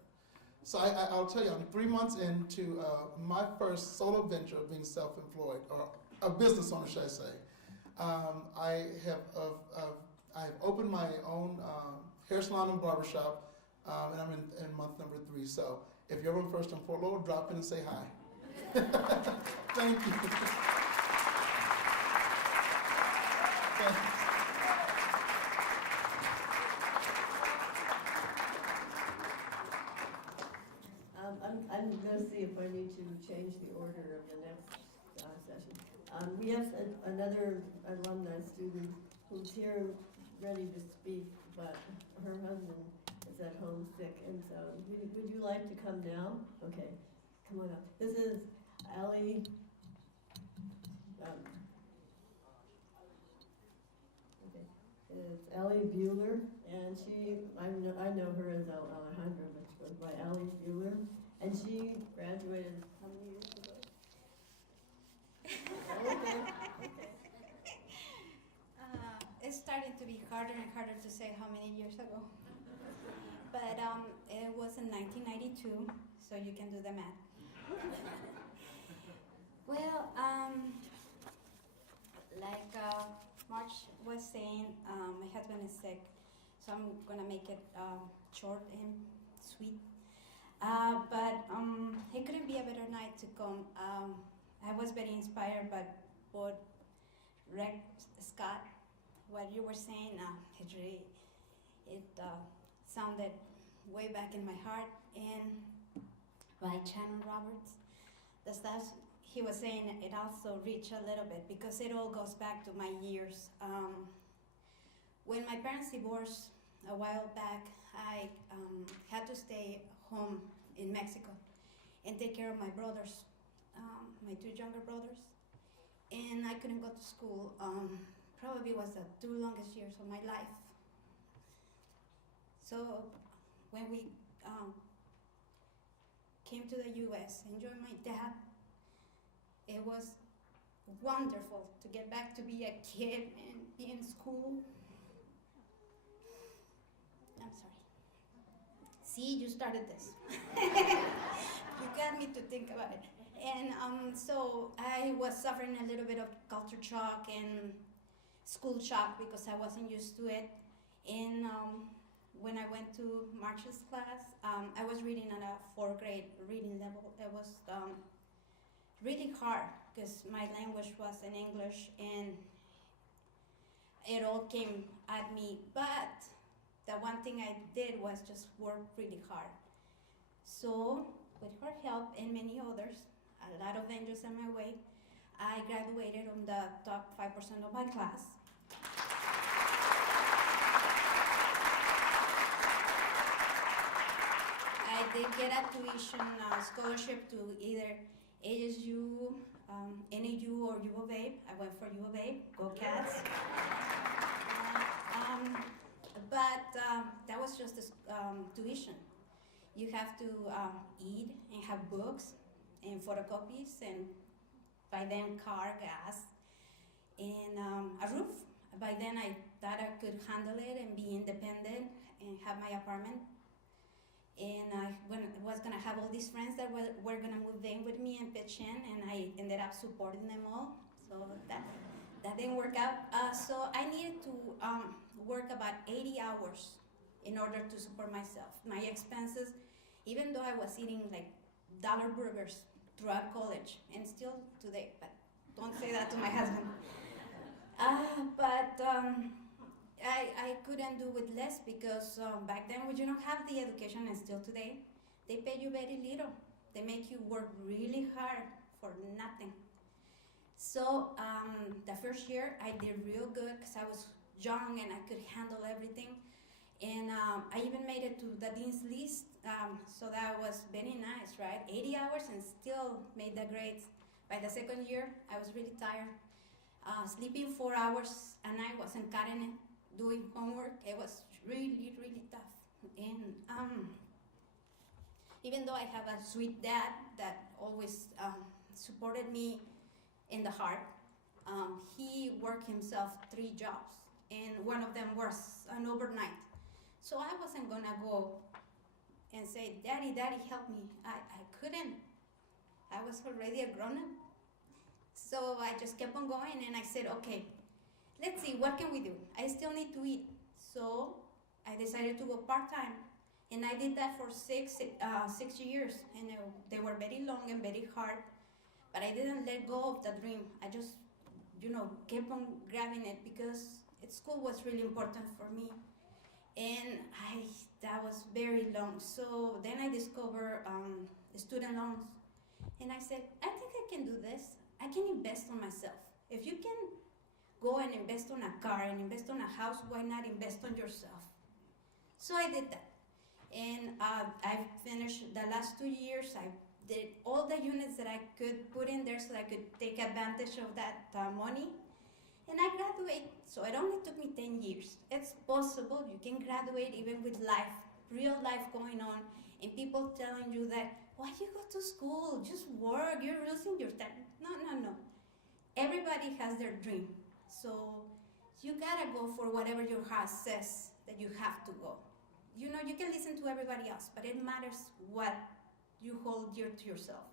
So I'll tell you, I'm 3 months into my first solo venture of being self-employed, or a business owner, should I say. I have opened my own hair salon and barbershop, and I'm in month number 3. So if you're ever in First and Fort Lauderdale, drop in and say hi. Thank you. Thanks. I'm going to see if I need to change the order of the next session. We have another alumni student who's here ready to speak, but her husband is at home sick, and so would you like to come now? Okay, come on up. This is Allie. It's Allie Bueller, and I know her as Alejandra, but she goes by Allie Bueller, and she graduated how many years ago? Okay. It's starting to be harder and harder to say how many years ago. But it was in 1992, so you can do the math. Well, like March was saying, my husband is sick, so I'm gonna make it short and sweet. But it couldn't be a better night to come. I was very inspired by what Rex Scott, what you were saying. It's really, It sounded way back in my heart. And by Shannon Roberts, the stuff he was saying, it also reached a little bit because it all goes back to my years. When my parents divorced a while back, I had to stay home in Mexico and take care of my brothers, my two younger brothers. And I couldn't go to school. Probably was the 2 longest years of my life. So when we came to the US and joined my dad, it was wonderful to get back to be a kid and be in school. I'm sorry. See, you started this. You got me to think about it. And so I was suffering a little bit of culture shock and school shock because I wasn't used to it. And when I went to March's class, I was reading at a 4th grade reading level. It was really hard because my language was in English and it all came at me. But the one thing I did was just work really hard. So with her help and many others, a lot of angels in my way, I graduated on the top 5% of my class. I did get a tuition scholarship to either ASU, NAU, or U of A. I went for U of A, go Cats. But that was just tuition. You have to eat and have books and photocopies and by then car, gas, and a roof. By then I thought I could handle it and be independent and have my apartment. And I was gonna have all these friends that were gonna move in with me and pitch in, and I ended up supporting them all. So that didn't work out. So I needed to work about 80 hours in order to support myself. My expenses, even though I was eating like dollar burgers throughout college, and still today, but don't say that to my husband. But I couldn't do with less because back then we didn't have the education, and still today, they pay you very little. They make you work really hard for nothing. So the first year I did real good because I was young and I could handle everything. And I even made it to the dean's list, so that was very nice, right? 80 hours and still made the grades. By the second year, I was really tired. Sleeping 4 hours a night wasn't cutting it. Doing homework, it was really, really tough. And even though I have a sweet dad that always supported me in the heart, he worked himself 3 jobs, and one of them was an overnight. So I wasn't gonna go and say, Daddy, help me. I couldn't. I was already a grown-up. So I just kept on going, and I said, okay, let's see, what can we do? I still need to eat. So I decided to go part-time, and I did that for 6 years, and they were very long and very hard, but I didn't let go of the dream. I just, kept on grabbing it because school was really important for me. And that was very long. So then I discovered student loans. And I said, I think I can do this. I can invest on myself. If you can go and invest on a car and invest on a house, why not invest on yourself? So I did that. And I finished the last 2 years. I did all the units that I could put in there so I could take advantage of that money. And I graduated, so it only took me 10 years. It's possible, you can graduate even with life, real life going on, and people telling you that, why you go to school, just work, you're losing your time. No. Everybody has their dream. So you gotta go for whatever your heart says that you have to go. You can listen to everybody else, but it matters what you hold dear to yourself.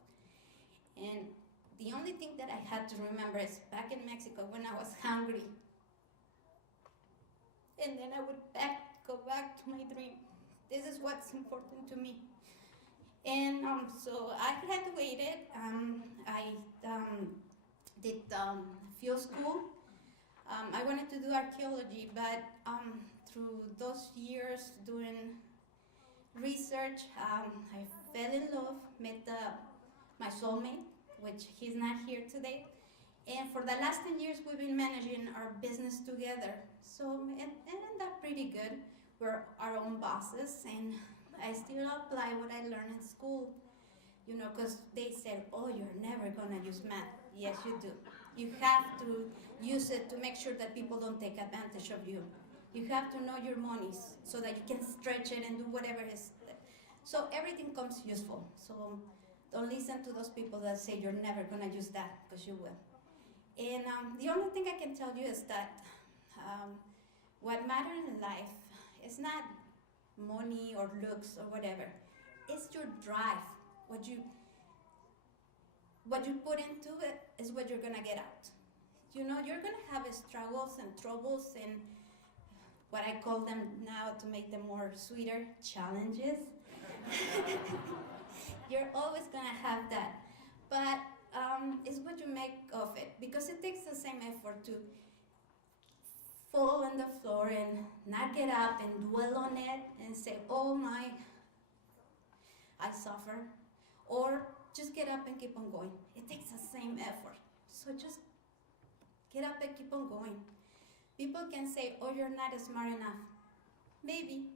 And the only thing that I had to remember is back in Mexico when I was hungry. And then I would go back to my dream. This is what's important to me. And so I graduated. I did field school. I wanted to do archaeology, but through those years doing research, I fell in love, met my soulmate, which he's not here today. And for the last 10 years, we've been managing our business together. So it ended up pretty good. We're our own bosses, and I still apply what I learned in school. You know, because they said, oh, you're never gonna use math. Yes, you do. You have to use it to make sure that people don't take advantage of you. You have to know your monies so that you can stretch it and do whatever is. So everything comes useful. So don't listen to those people that say you're never gonna use that, because you will. And the only thing I can tell you is that what matters in life is not money or looks or whatever. It's your drive. What you put into it is what you're gonna get out. You know, you're gonna have struggles and troubles and what I call them now to make them more sweeter, challenges. You're always gonna have that. But it's what you make of it, because it takes the same effort to fall on the floor and not get up and dwell on it and say, oh my, I suffer. Or just get up and keep on going. It takes the same effort. So just get up and keep on going. People can say, oh, you're not smart enough. Maybe,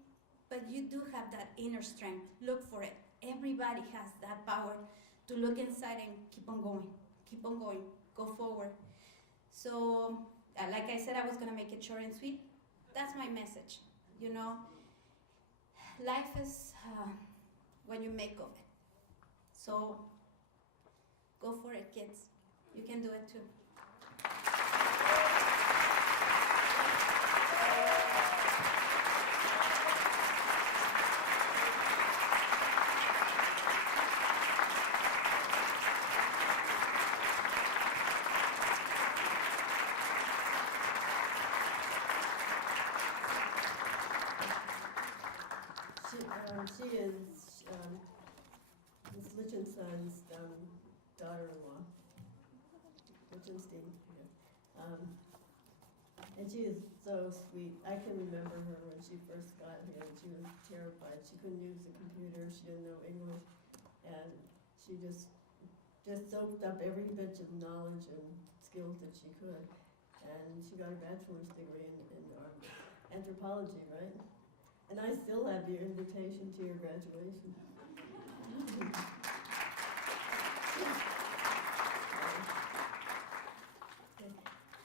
but you do have that inner strength. Look for it. Everybody has that power to look inside and keep on going, go forward. So, like I said, I was gonna make it short and sweet. That's my message. You know, life is what you make of it. So, go for it, kids. You can do it too. She is Ms. Lichtenstein's daughter-in-law, Lichtenstein. Yeah. And she is so sweet. I can remember her when she first got here. She was terrified. She couldn't use the computer. She didn't know English, and she just soaked up every bit of knowledge and skills that she could. And she got a bachelor's degree in anthropology, right? And I still have your invitation to your graduation.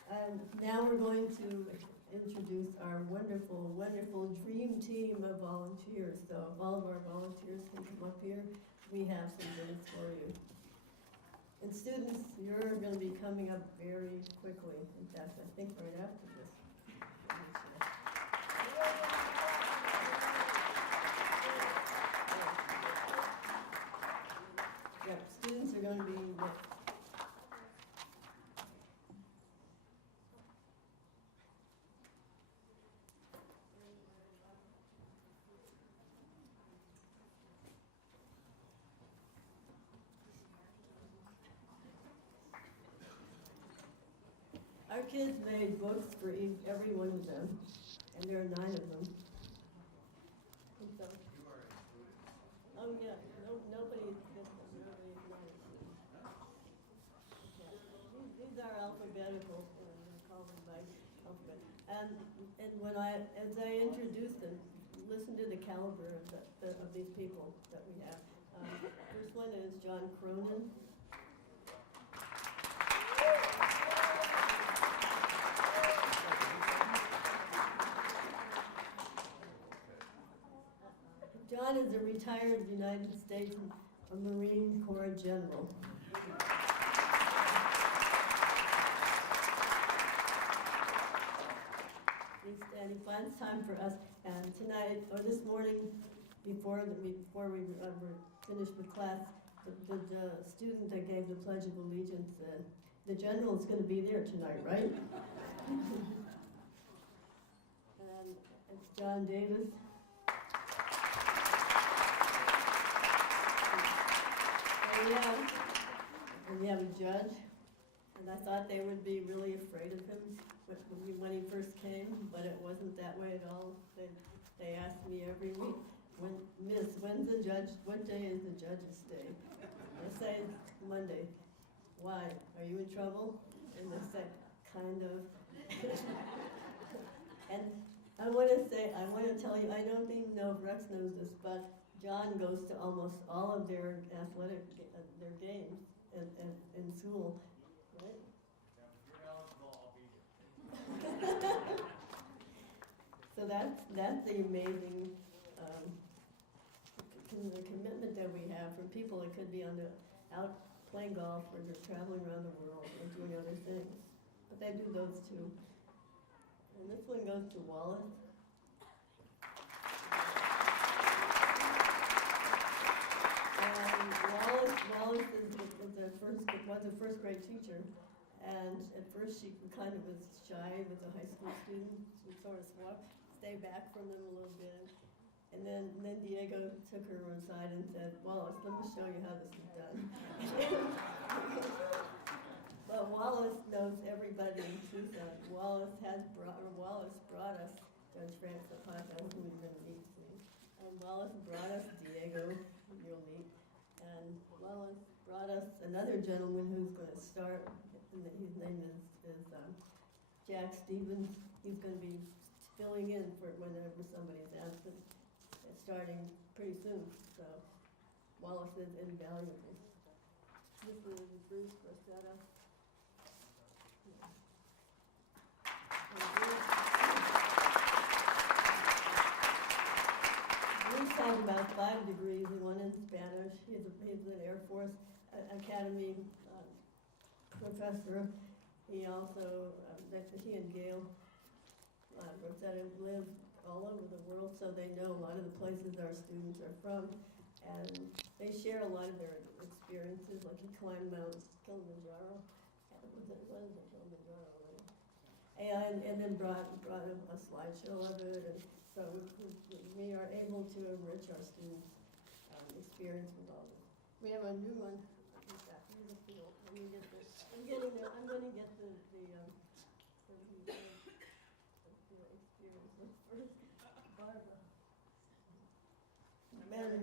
And now we're going to introduce our wonderful, wonderful dream team of volunteers. So if all of our volunteers can come up here, we have some things for you. And students, you're going to be coming up very quickly. In fact, I think right after this. Yep, students are going to be next. Our kids made books for every one of them, and there are 9 of them. And so, oh yeah, nobody is not. Yeah. These are alphabetical, we call them by alphabet. And as I introduce them, listen to the caliber of these people that we have. First one is John Cronin. John is a retired United States Marine Corps general. He's standing by. It's time for us. And tonight, or this morning, before we were finished with class, the student that gave the Pledge of Allegiance said, the general is going to be there tonight, right? And it's John Davis. And we have a judge, and I thought they would be really afraid of him when he first came, but it wasn't that way at all. they ask me every week, Miss, when's the judge, what day is the judge's day? I say it's Monday. Why? Are you in trouble? And they say, kind of. And I want to tell you, I don't even know if Rex knows this, but John goes to almost all of their athletic, their games in school, right? If you're eligible, I'll be here. So that's the amazing the commitment that we have from people that could be out playing golf or just traveling around the world or doing other things. But they do those too. And this one goes to Wallace. And Wallace was a first grade teacher. And at first she kind of was shy with a high school student. She would sort of stay back from them a little bit. And then Diego took her inside and said, Wallace, let me show you how this is done. But Wallace knows everybody in Tucson. Wallace brought us Judge Frank Zapata, who we've been meeting soon. And Wallace brought us Diego, you'll meet. And Wallace brought us another gentleman who's going to start. His name is Jack Stevens. He's going to be filling in for whenever somebody's absent. It's starting pretty soon, so Wallace is invaluable. This is Bruce Rosetta. Bruce has about 5 degrees, and one in Spanish. He's an Air Force Academy professor. He also, he and Gail Rosetta live all over the world, so they know a lot of the places our students are from, and they share a lot of their experiences. Like he climbed Mount Kilimanjaro, and then brought a slideshow of it, and so we are able to enrich our students' experience with all this. We have a new one. Let me get this. I'm getting there. I'm going to get the experience first. Barbara. Man,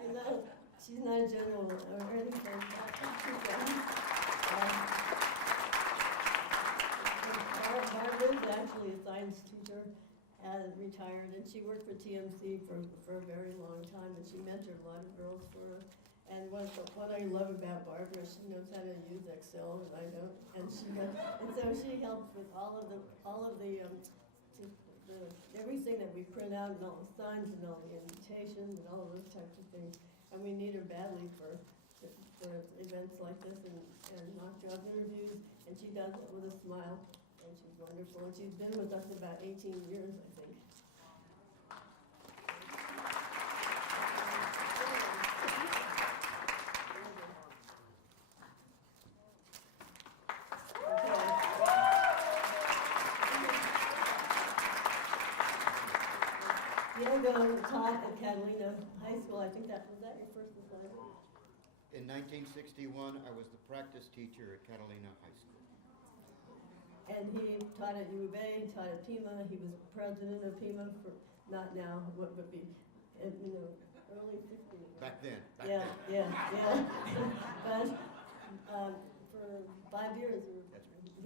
I know she's not a general or anything. Barbara is actually a science teacher and retired, and she worked for TMC for a very long time, and she mentored a lot of girls for her. And what I love about Barbara is she knows how to use Excel, and I don't. And so she helps with all of the everything that we print out, and all the signs, and all the invitations, and all of those types of things. And we need her badly for events like this and mock job interviews. And she does it with a smile, and she's wonderful. And she's been with us about 18 years, I think. Diego taught at Catalina High School. I think was that your first assignment? In 1961, I was the practice teacher at Catalina High School. And he taught at U of A, he taught at Pima. He was president of Pima for, not now, what would be, early 60s. Back then. Yeah. But for 5 years, he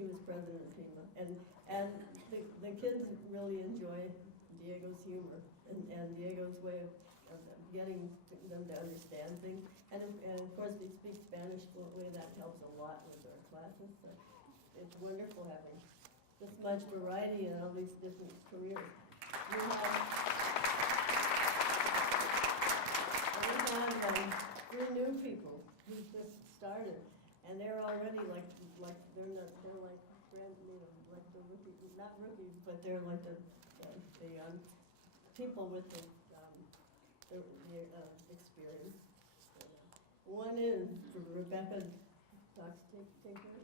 was president of Pima. And the kids really enjoy Diego's humor and Diego's way of getting them to understand things. And of course, we speak Spanish fluently. That helps a lot with our classes. So it's wonderful having this much variety in all these different careers. We have 3 new people who just started, and they're already like they're like the rookies, not rookies, but they're like the people with the experience. One is Rebecca Doxtaker.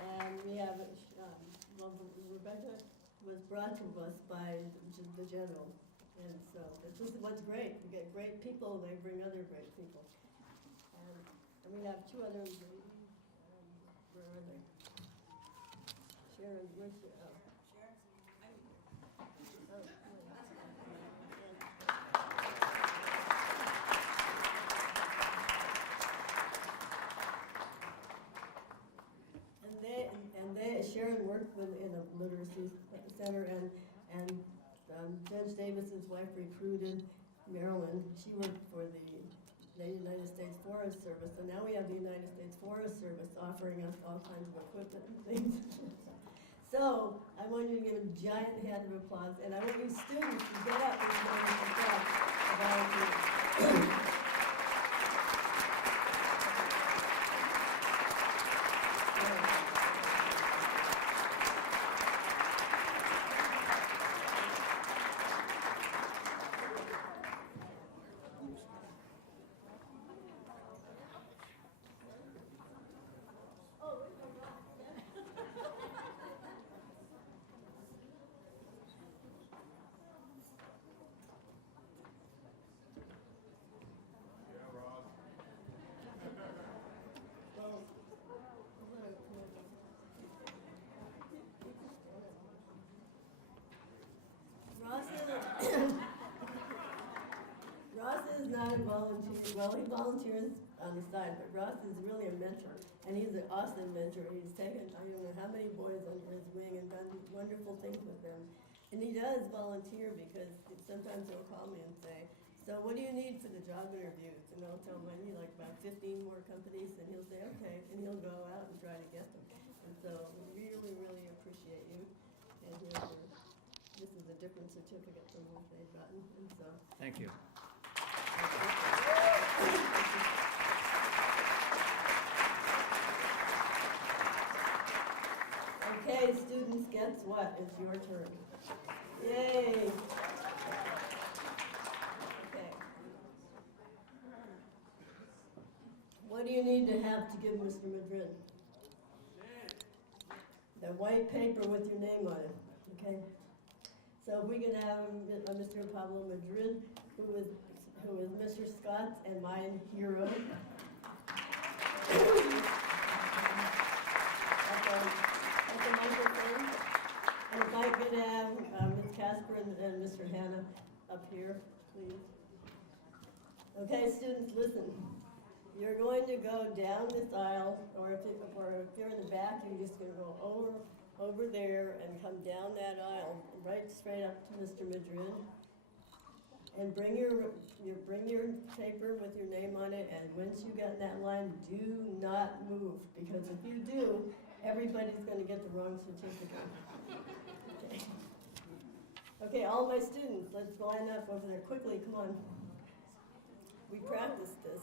And we have, Rebecca was brought to us by the general. And so this is what's great. We get great people, they bring other great people. And we have 2 other Where are they? Sharon, where's she? Oh. Oh, Sharon worked in a literacy center, and Judge Davis's wife recruited Marilyn. She worked for the United States Forest Service, so now we have the United States Forest Service offering us all kinds of equipment and things. So I want you to give a giant hand of applause, and I want you students to get up this morning and talk about it. Ross is not a volunteer. Well, he volunteers on the side, but Ross is really a mentor, and he's an awesome mentor. He's taken I don't know how many boys under his wing and done wonderful things with them. And he does volunteer because sometimes he'll call me and say, "So what do you need for the job interviews?" And I'll tell him I need like about 15 more companies, and he'll say, "Okay," and he'll go out and try to get them. And so we really, really appreciate you. And this is a different certificate from what they've gotten, and so. Thank you. Okay, students, guess what? It's your turn. Yay! Okay. What do you need to have to give Mr. Madrid? The white paper with your name on it, okay? So if we could have Mr. Pablo Madrid, who is Mr. Scott's and my hero. At the microphone. And if I could have Ms. Casper and Mr. Hanna up here, please. Okay, students, listen. You're going to go down this aisle, or if you're in the back, you're just going to go over there and come down that aisle, right straight up to Mr. Madrid. And bring your paper with your name on it, and once you get in that line, do not move, because if you do, everybody's going to get the wrong certificate. Okay. Okay, all my students, let's line up over there quickly. Come on. We practiced this.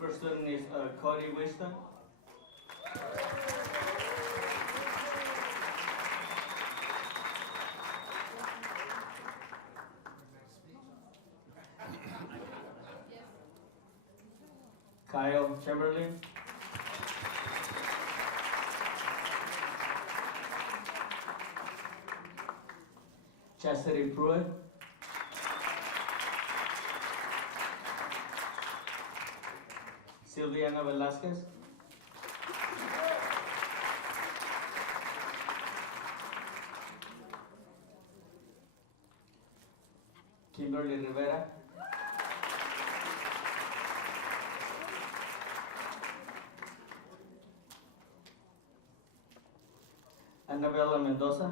First student is Cody Winston. Kyle Chamberlain. Chastity Pruitt. Silviana Velasquez. Kimberly Rivera. Annabella Mendoza.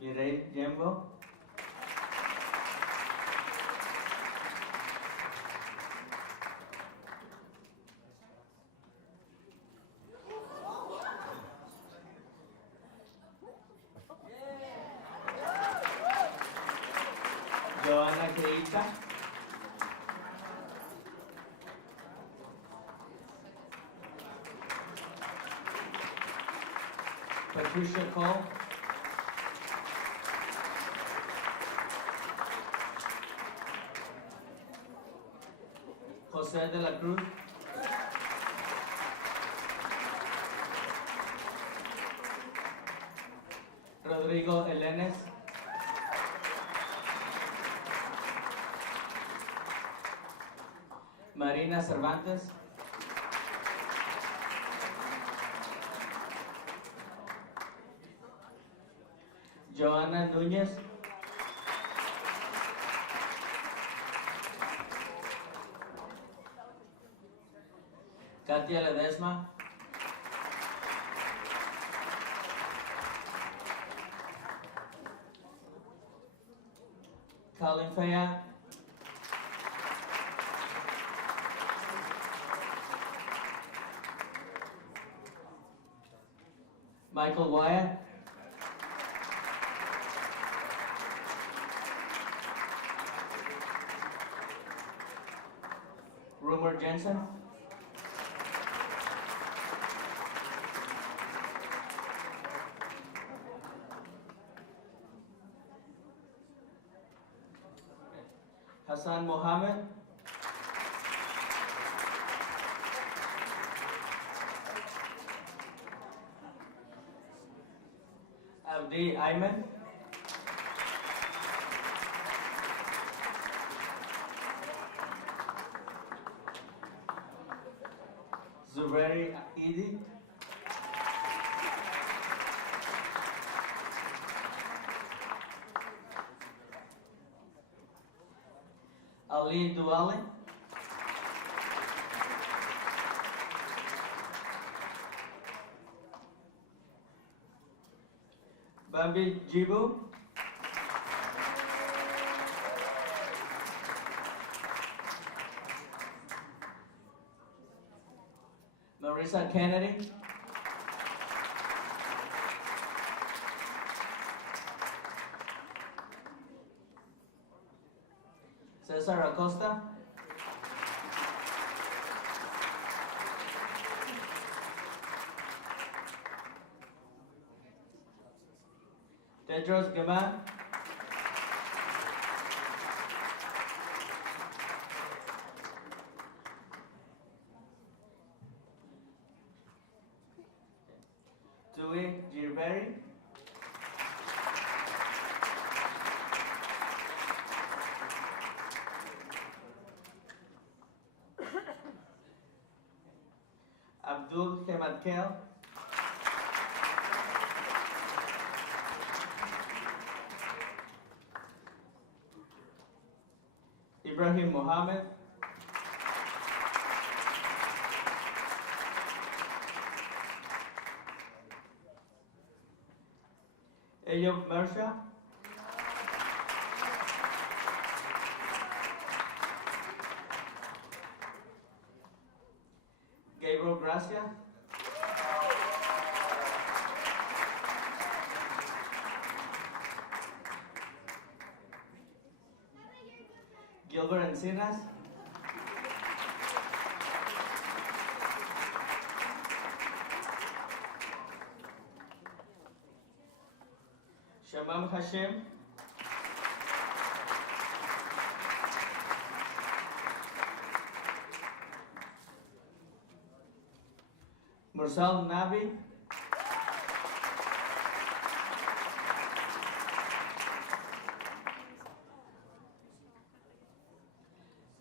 Mireille Yembo. Joanna Keita. Patricia Cole. Jose de la Cruz. Rodrigo Elenes. Marina Cervantes. Joana Núñez. Katia Ledesma. Colin Fayette. Michael Wyatt. Rumer Jensen. Hassan Mohammed. Abdi Ayman. Zuberi Idi. Ali Duale. Bambi Jibu. Marissa Kennedy. Cesar Acosta. Tedros Gaman. Tui Girberry. Abdul Hemadkel. Ibrahim Mohammed. Ayub Mersha. Gabriel Gracia. Gilbert Encinas. Shamam Hashim. Mursal Nabi.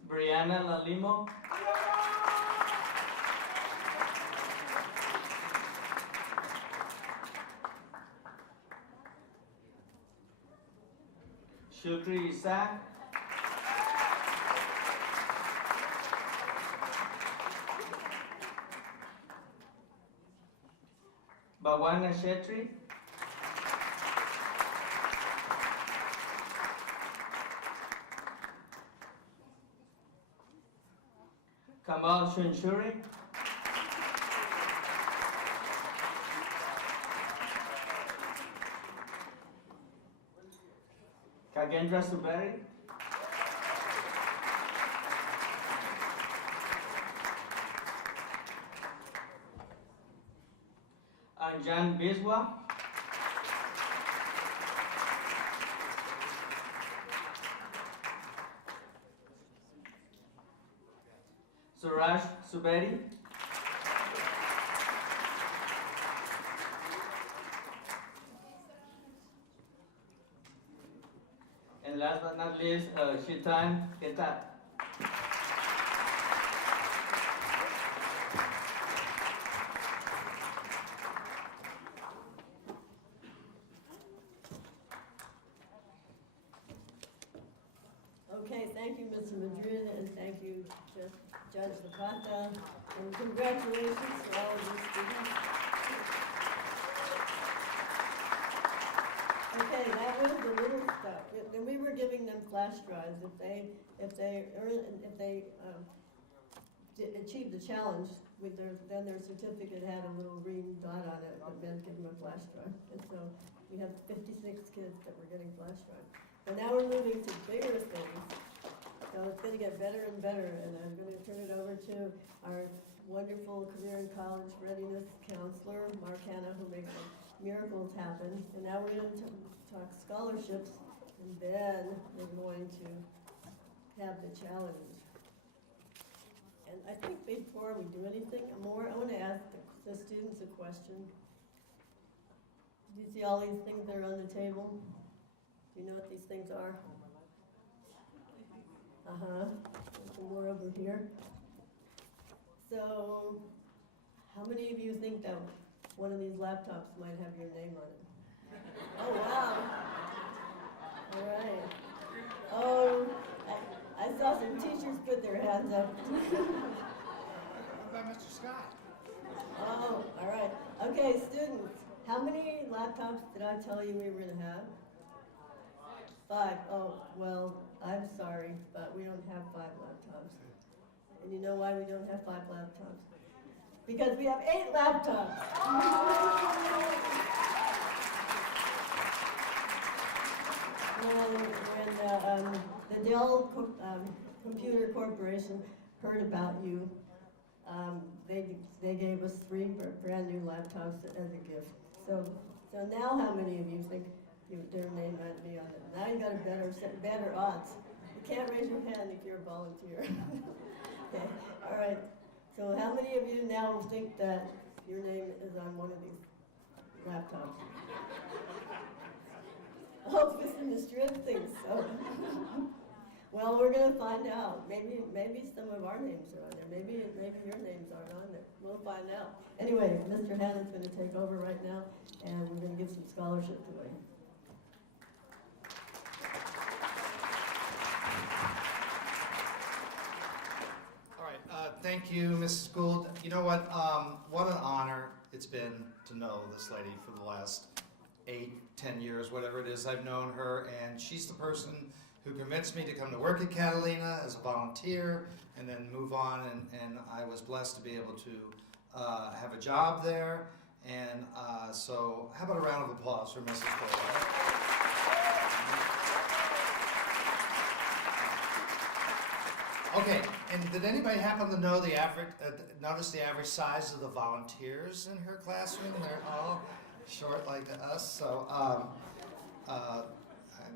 Brianna Lalimo. Shukri Isa. Bawana Shetri. Kamal Shunshuri. Kagendra Suberi. Anjan Biswa. Suraj Suberi. And last but not least, Shitan Ketat. Okay, thank you, Mr. Madrid, and thank you, Judge Zapata, and congratulations to all of these students. Okay, that was the little stuff. And we were giving them flash drives. If they achieved the challenge, then their certificate had a little green dot on it that meant give them a flash drive. And so we have 56 kids that were getting flash drives. And now we're moving to bigger things. So it's going to get better and better, and I'm going to turn it over to our wonderful career and college readiness counselor, Mark Hanna, who makes miracles happen. And now we're going to talk scholarships, and then we're going to have the challenge. And I think before we do anything more, I want to ask the students a question. Do you see all these things that are on the table? Do you know what these things are? There's some more over here. So, how many of you think that one of these laptops might have your name on it? Oh, wow. All right. Oh, I saw some teachers put their hands up. What about Mr. Scott? Oh, all right. Okay, students, how many laptops did I tell you we were going to have? 5. Oh, well, I'm sorry, but we don't have 5 laptops. And you know why we don't have 5 laptops? Because we have 8 laptops. When the Dell Computer Corporation heard about you, they gave us 3 brand new laptops as a gift. So now how many of you think their name might be on it? Now you got a better odds. You can't raise your hand if you're a volunteer. Okay, all right. So how many of you now think that your name is on one of these laptops? Oh, Mr. Madrid thinks so. Well, we're going to find out. Maybe some of our names are on there. Maybe your names aren't on there. We'll find out. Anyway, Mr. Hannon's going to take over right now, and we're going to give some scholarships away. Thank you, Mrs. Gould. You know what? What an honor it's been to know this lady for the last 8, 10 years, whatever it is I've known her, and she's the person who convinced me to come to work at Catalina as a volunteer and then move on, and I was blessed to be able to have a job there. And so how about a round of applause for Mrs. Gould? Okay, and did anybody happen to know notice the average size of the volunteers in her classroom? They're all short like us, so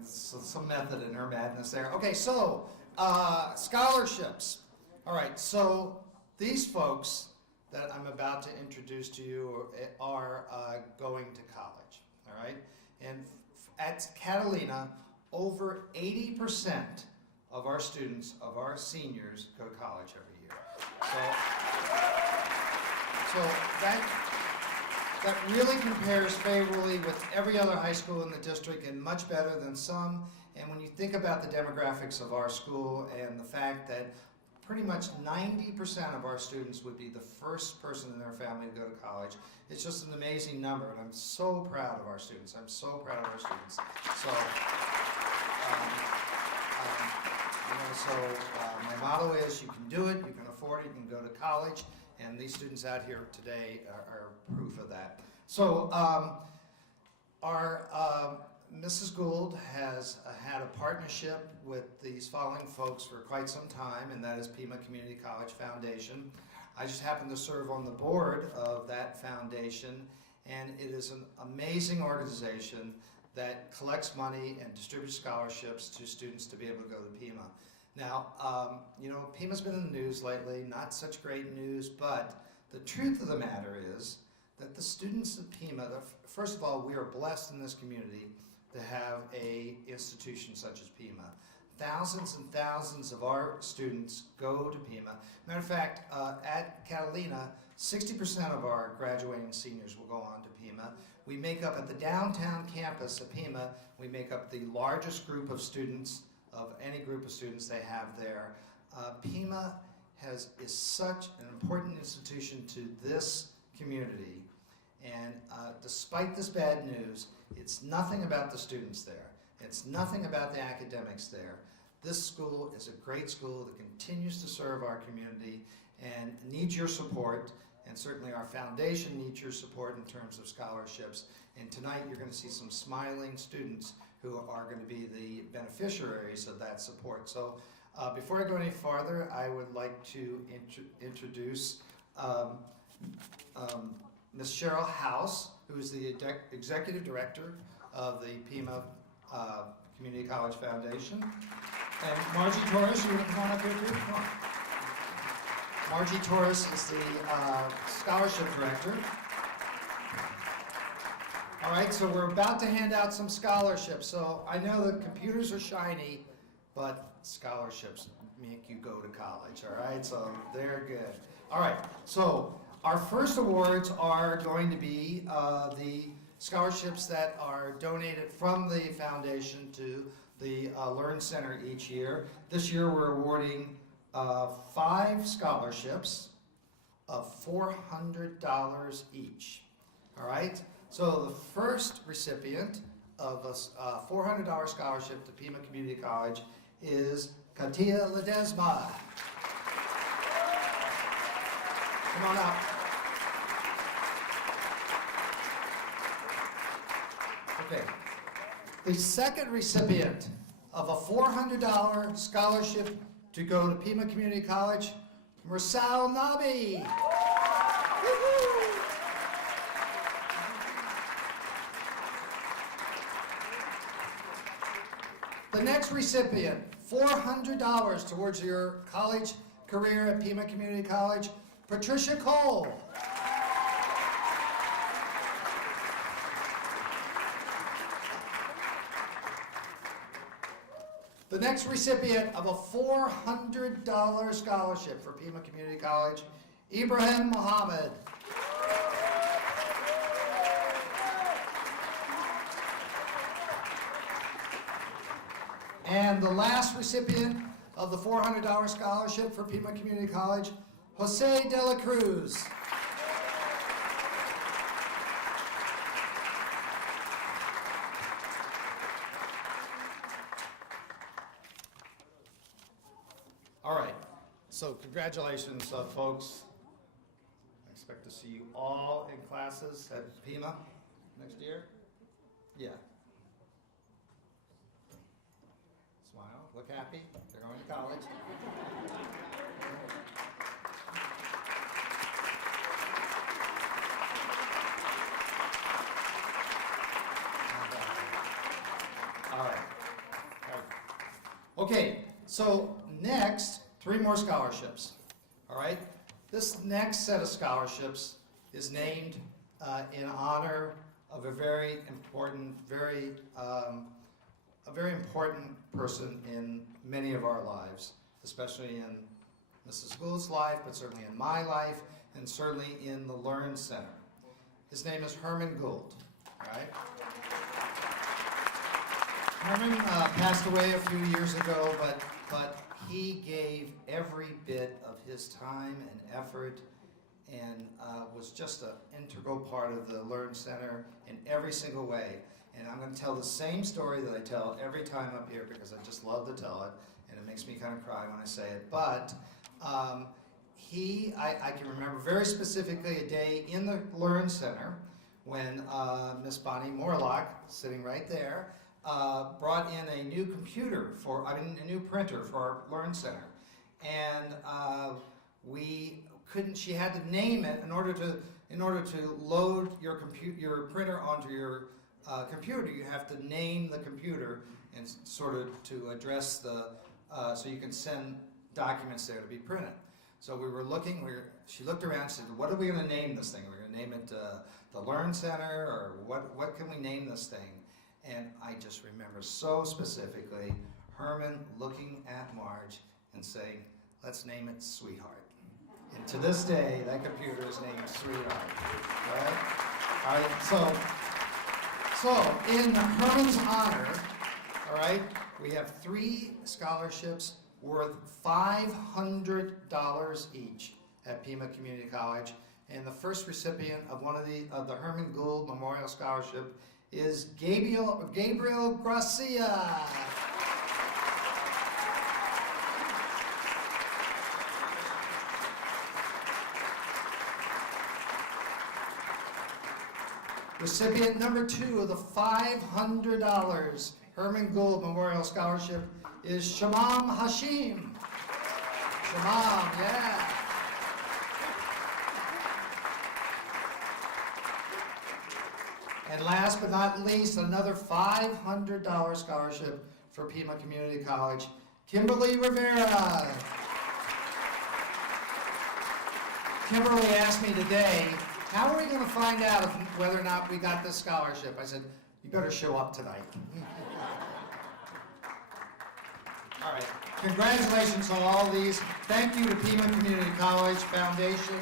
some method in her madness there. Okay, so scholarships. All right, so these folks that I'm about to introduce to you are going to college, all right? And at Catalina, over 80% of our students, of our seniors, go to college every year. So that really compares favorably with every other high school in the district and much better than some. And when you think about the demographics of our school and the fact that pretty much 90% of our students would be the first person in their family to go to college, it's just an amazing number. And I'm so proud of our students. I'm so proud of our students. So, my motto is you can do it, you can afford it, you can go to college. And these students out here today are proof of that. So our Mrs. Gould has had a partnership with these following folks for quite some time, and that is Pima Community College Foundation. I just happen to serve on the board of that foundation, and it is an amazing organization that collects money and distributes scholarships to students to be able to go to Pima. Now, Pima's been in the news lately, not such great news, but the truth of the matter is that the students of Pima, first of all, we are blessed in this community to have a institution such as Pima. Thousands and thousands of our students go to Pima. Matter of fact, at Catalina, 60% of our graduating seniors will go on to Pima. We make up, at the downtown campus of Pima, we make up the largest group of students of any group of students they have there. Pima is such an important institution to this community, and despite this bad news, it's nothing about the students there. It's nothing about the academics there. This school is a great school that continues to serve our community and needs your support, and certainly our foundation needs your support in terms of scholarships. And tonight you're going to see some smiling students who are going to be the beneficiaries of that support. So before I go any farther, I would like to introduce Ms. Cheryl House, who is the Executive Director of the Pima Community College Foundation. And Margie Torres, you want to come on up here too? Come on. Margie Torres is the Scholarship Director. All right, so we're about to hand out some scholarships. So I know the computers are shiny, but scholarships make you go to college, all right? So they're good. All right, so our first awards are going to be the scholarships that are donated from the foundation to the Learn Center each year. This year we're awarding 5 scholarships of $400 each, all right? So the first recipient of a $400 scholarship to Pima Community College is Katia Ledesma. Come on up. Okay. The second recipient of a $400 scholarship to go to Pima Community College, Mursal Nabi. The next recipient, $400 towards your college career at Pima Community College, Patricia Cole. The next recipient of a $400 scholarship for Pima Community College, Ibrahim Mohammed. And the last recipient of the $400 scholarship for Pima Community College, Jose de la Cruz. All right, so congratulations, folks. I expect to see you all in classes at Pima next year. Yeah. Smile. look happy. They're going to college. All right. Okay, so next, 3 more scholarships. All right? This next set of scholarships is named in honor of a very important, a very important person in many of our lives, especially in Mrs. Gould's life, but certainly in my life, and certainly in the Learn Center. His name is Herman Gould, right? Herman passed away a few years ago, but he gave every bit of his time and effort and was just an integral part of the Learn Center in every single way. And I'm going to tell the same story that I tell every time up here because I just love to tell it, and it makes me kind of cry when I say it. But I can remember very specifically a day in the Learn Center when Miss Bonnie Morlock, sitting right there, brought in a new computer a new printer for our Learn Center. And she had to name it in order to load your printer onto your computer. You have to name the computer and sort of to address so you can send documents there to be printed. So we were looking, she looked around and said, what are we going to name this thing? We're going to name it the Learn Center, or what can we name this thing? And I just remember so specifically Herman looking at Marge and saying, let's name it Sweetheart. And to this day, that computer is named Sweetheart. All right, so in Herman's honor, all right, we have 3 scholarships worth $500 each at Pima Community College. And the first recipient of of the Herman Gould Memorial Scholarship is Gabriel Gracia. Recipient number 2 of the $500 Herman Gould Memorial Scholarship is Shamam Hashim. Shamam, yeah. And last but not least, another $500 scholarship for Pima Community College, Kimberly Rivera. Kimberly asked me today, how are we going to find out whether or not we got this scholarship? I said, you better show up tonight. All right. Congratulations on all these. Thank you to Pima Community College Foundation.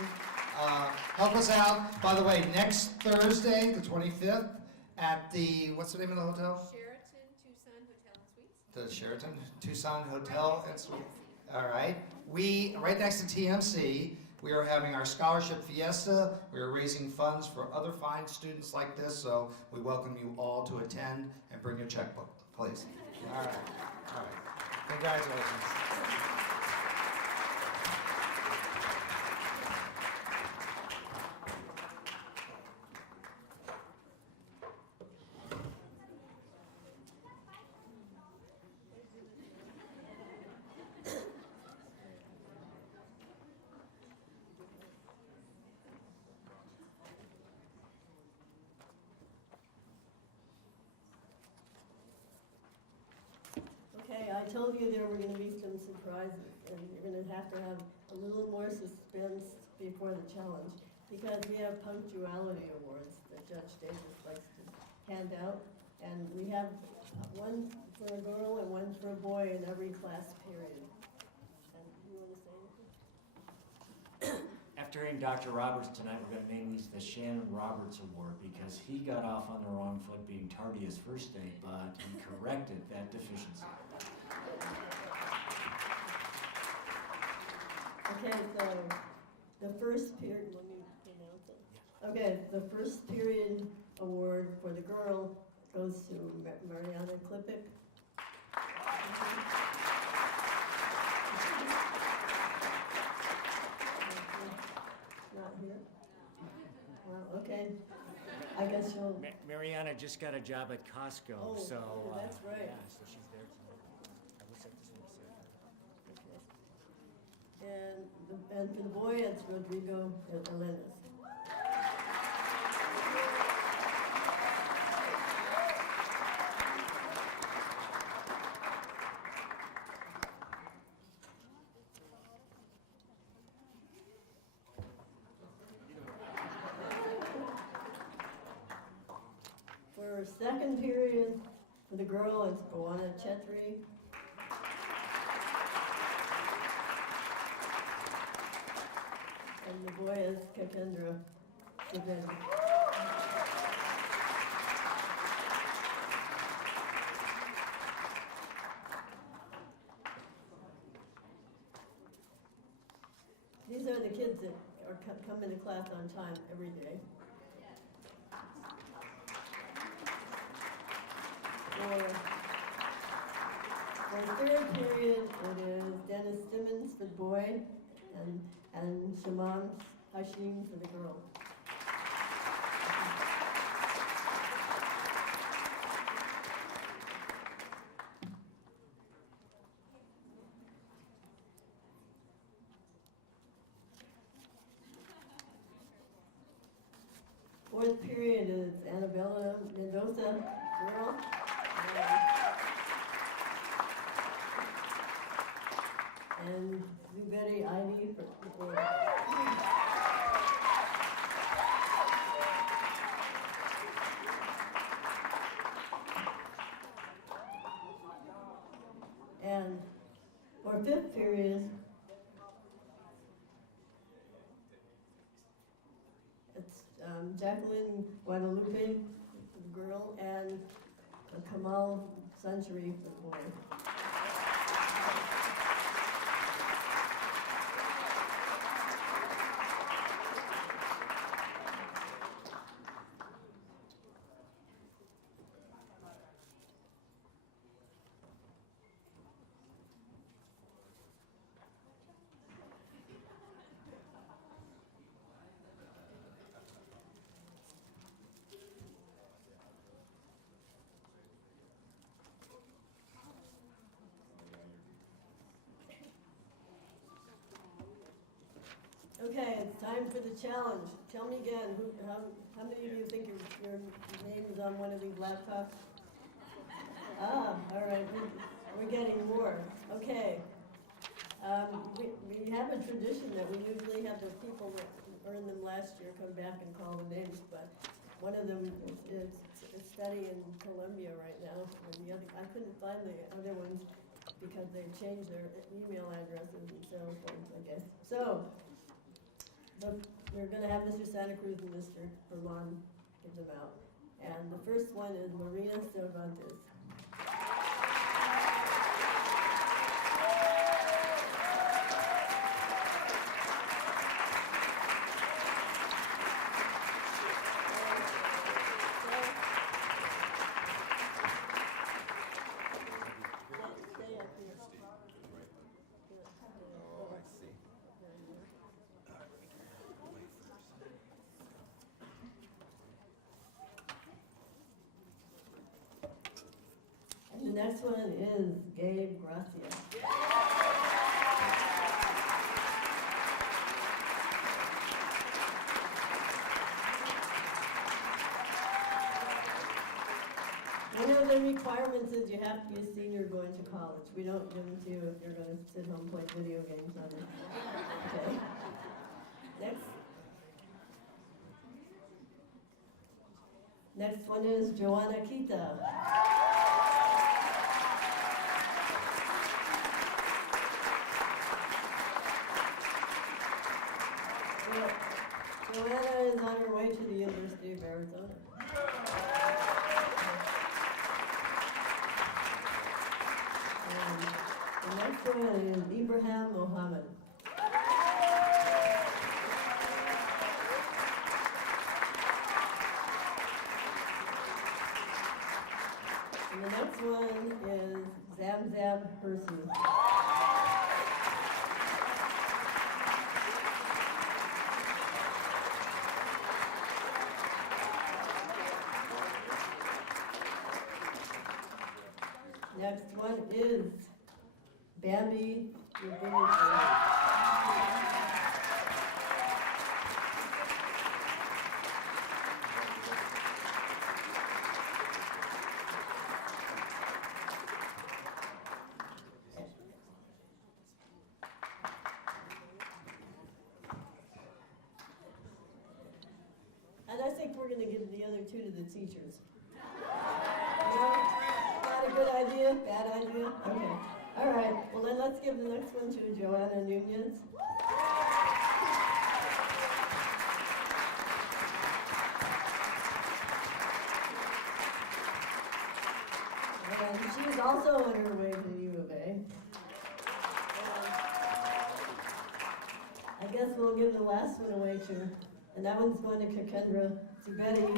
Help us out. By the way, next Thursday, the 25th, at the, what's the name of the hotel? Sheraton Tucson Hotel and Suites. The Sheraton Tucson Hotel and Suites. All right. Right next to TMC, we are having our scholarship fiesta. We are raising funds for other fine students like this, so we welcome you all to attend and bring your checkbook, please. All right. All right. Congratulations. Okay, I told you there were going to be some surprises, and you're going to have a little more suspense before the challenge, because we have punctuality awards that Judge Davis likes to hand out, and we have one for a girl and one for a boy in every class period. And you want to say anything? After hearing Dr. Roberts tonight, we're going to name these the Shannon Roberts Award because he got off on the wrong foot being tardy his first day, but he corrected that deficiency. Okay, so the first period, let me pronounce it. Okay, the first period award for the girl goes to Mariana Klippick. Not here? Well, okay. I guess she'll. Mariana just got a job at Costco, Oh, so that's right. yeah, so she's there tonight. I wish I could And for the boy, it's Rodrigo Elenes. For second period, for the girl, it's Goana Chetri. And the boy is Kakendra Sivedi. These are the kids that are come into class on time every day. For third period, it is Dennis Simmons for the boy and Shamam Hashim for the girl. Fourth period is Annabella Mendoza, girl. And Zuberi Ivy for the boy. And for fifth period, it's Jacqueline Guadalupe for the girl and Kamal Sanchari for the boy. Okay, it's time for the challenge. Tell me again, how many of you think your name is on one of these laptops? Ah, all right, we're getting more. Okay. We have a tradition that we usually have the people that earned them last year come back and call the names, but one of them is studying in Colombia right now, and the other, I couldn't find the other ones because they changed their email addresses and so forth, I guess. So, we're going to have Mr. Santa Cruz and Mr. Berlon give them out. And the first one is Marina Cervantes. The next one is Gabe Gracia. One of the requirements is you have to be a senior going to college. We don't give them to you if you're going to sit home and play video games on it. Okay. Next one is Joanna Kita. Joanna is on her way to the University of Arizona. And the next one is Ibrahim Mohammed. And the next one is Zamzam Percy. Next one is Bambi Ubuntu. we're gonna give the other 2 to the teachers. No? Not a good idea? Bad idea? Okay. All right. Well, then let's give the next one to Joanna Nunez. And she's also on her way to U of A. I guess we'll give the last one away to, and that one's going to Kakendra, to Betty. Okay,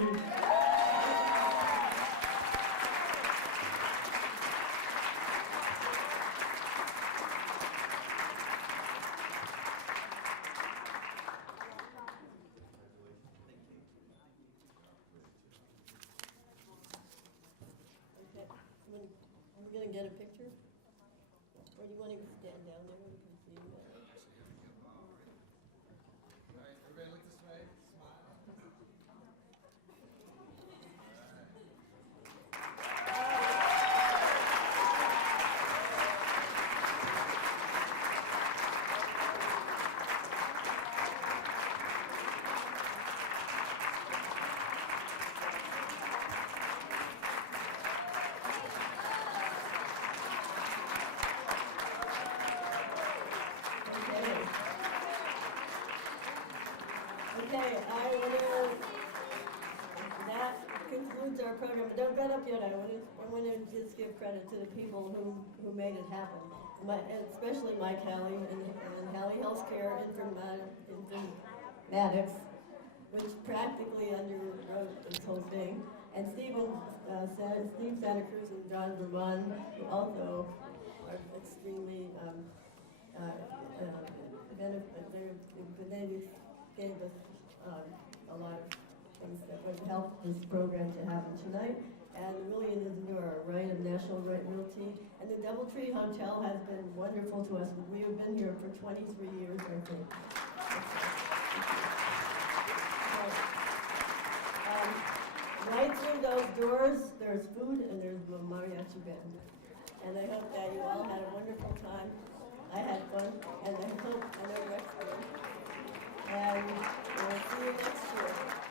we're gonna get a picture? Or do you want to stand down there where you can see that? Everybody look this way, smile. Okay, that concludes our program. But don't get up yet. I want to just give credit to the people who made it happen. Especially Mike Halley and Halley Healthcare Informatics, which practically underwrote this whole thing. And Steve Santa Cruz and John Vermont, who also are extremely they gave us a lot of things that would help this program to happen tonight. And the Million is into our right of National Right Realty. And the Doubletree Hotel has been wonderful to us. We have been here for 23 years, I think. Right through those doors, there's food and there's a mariachi band. And I hope that you all had a wonderful time. I had fun, and I know Rex did. And we'll see you next year.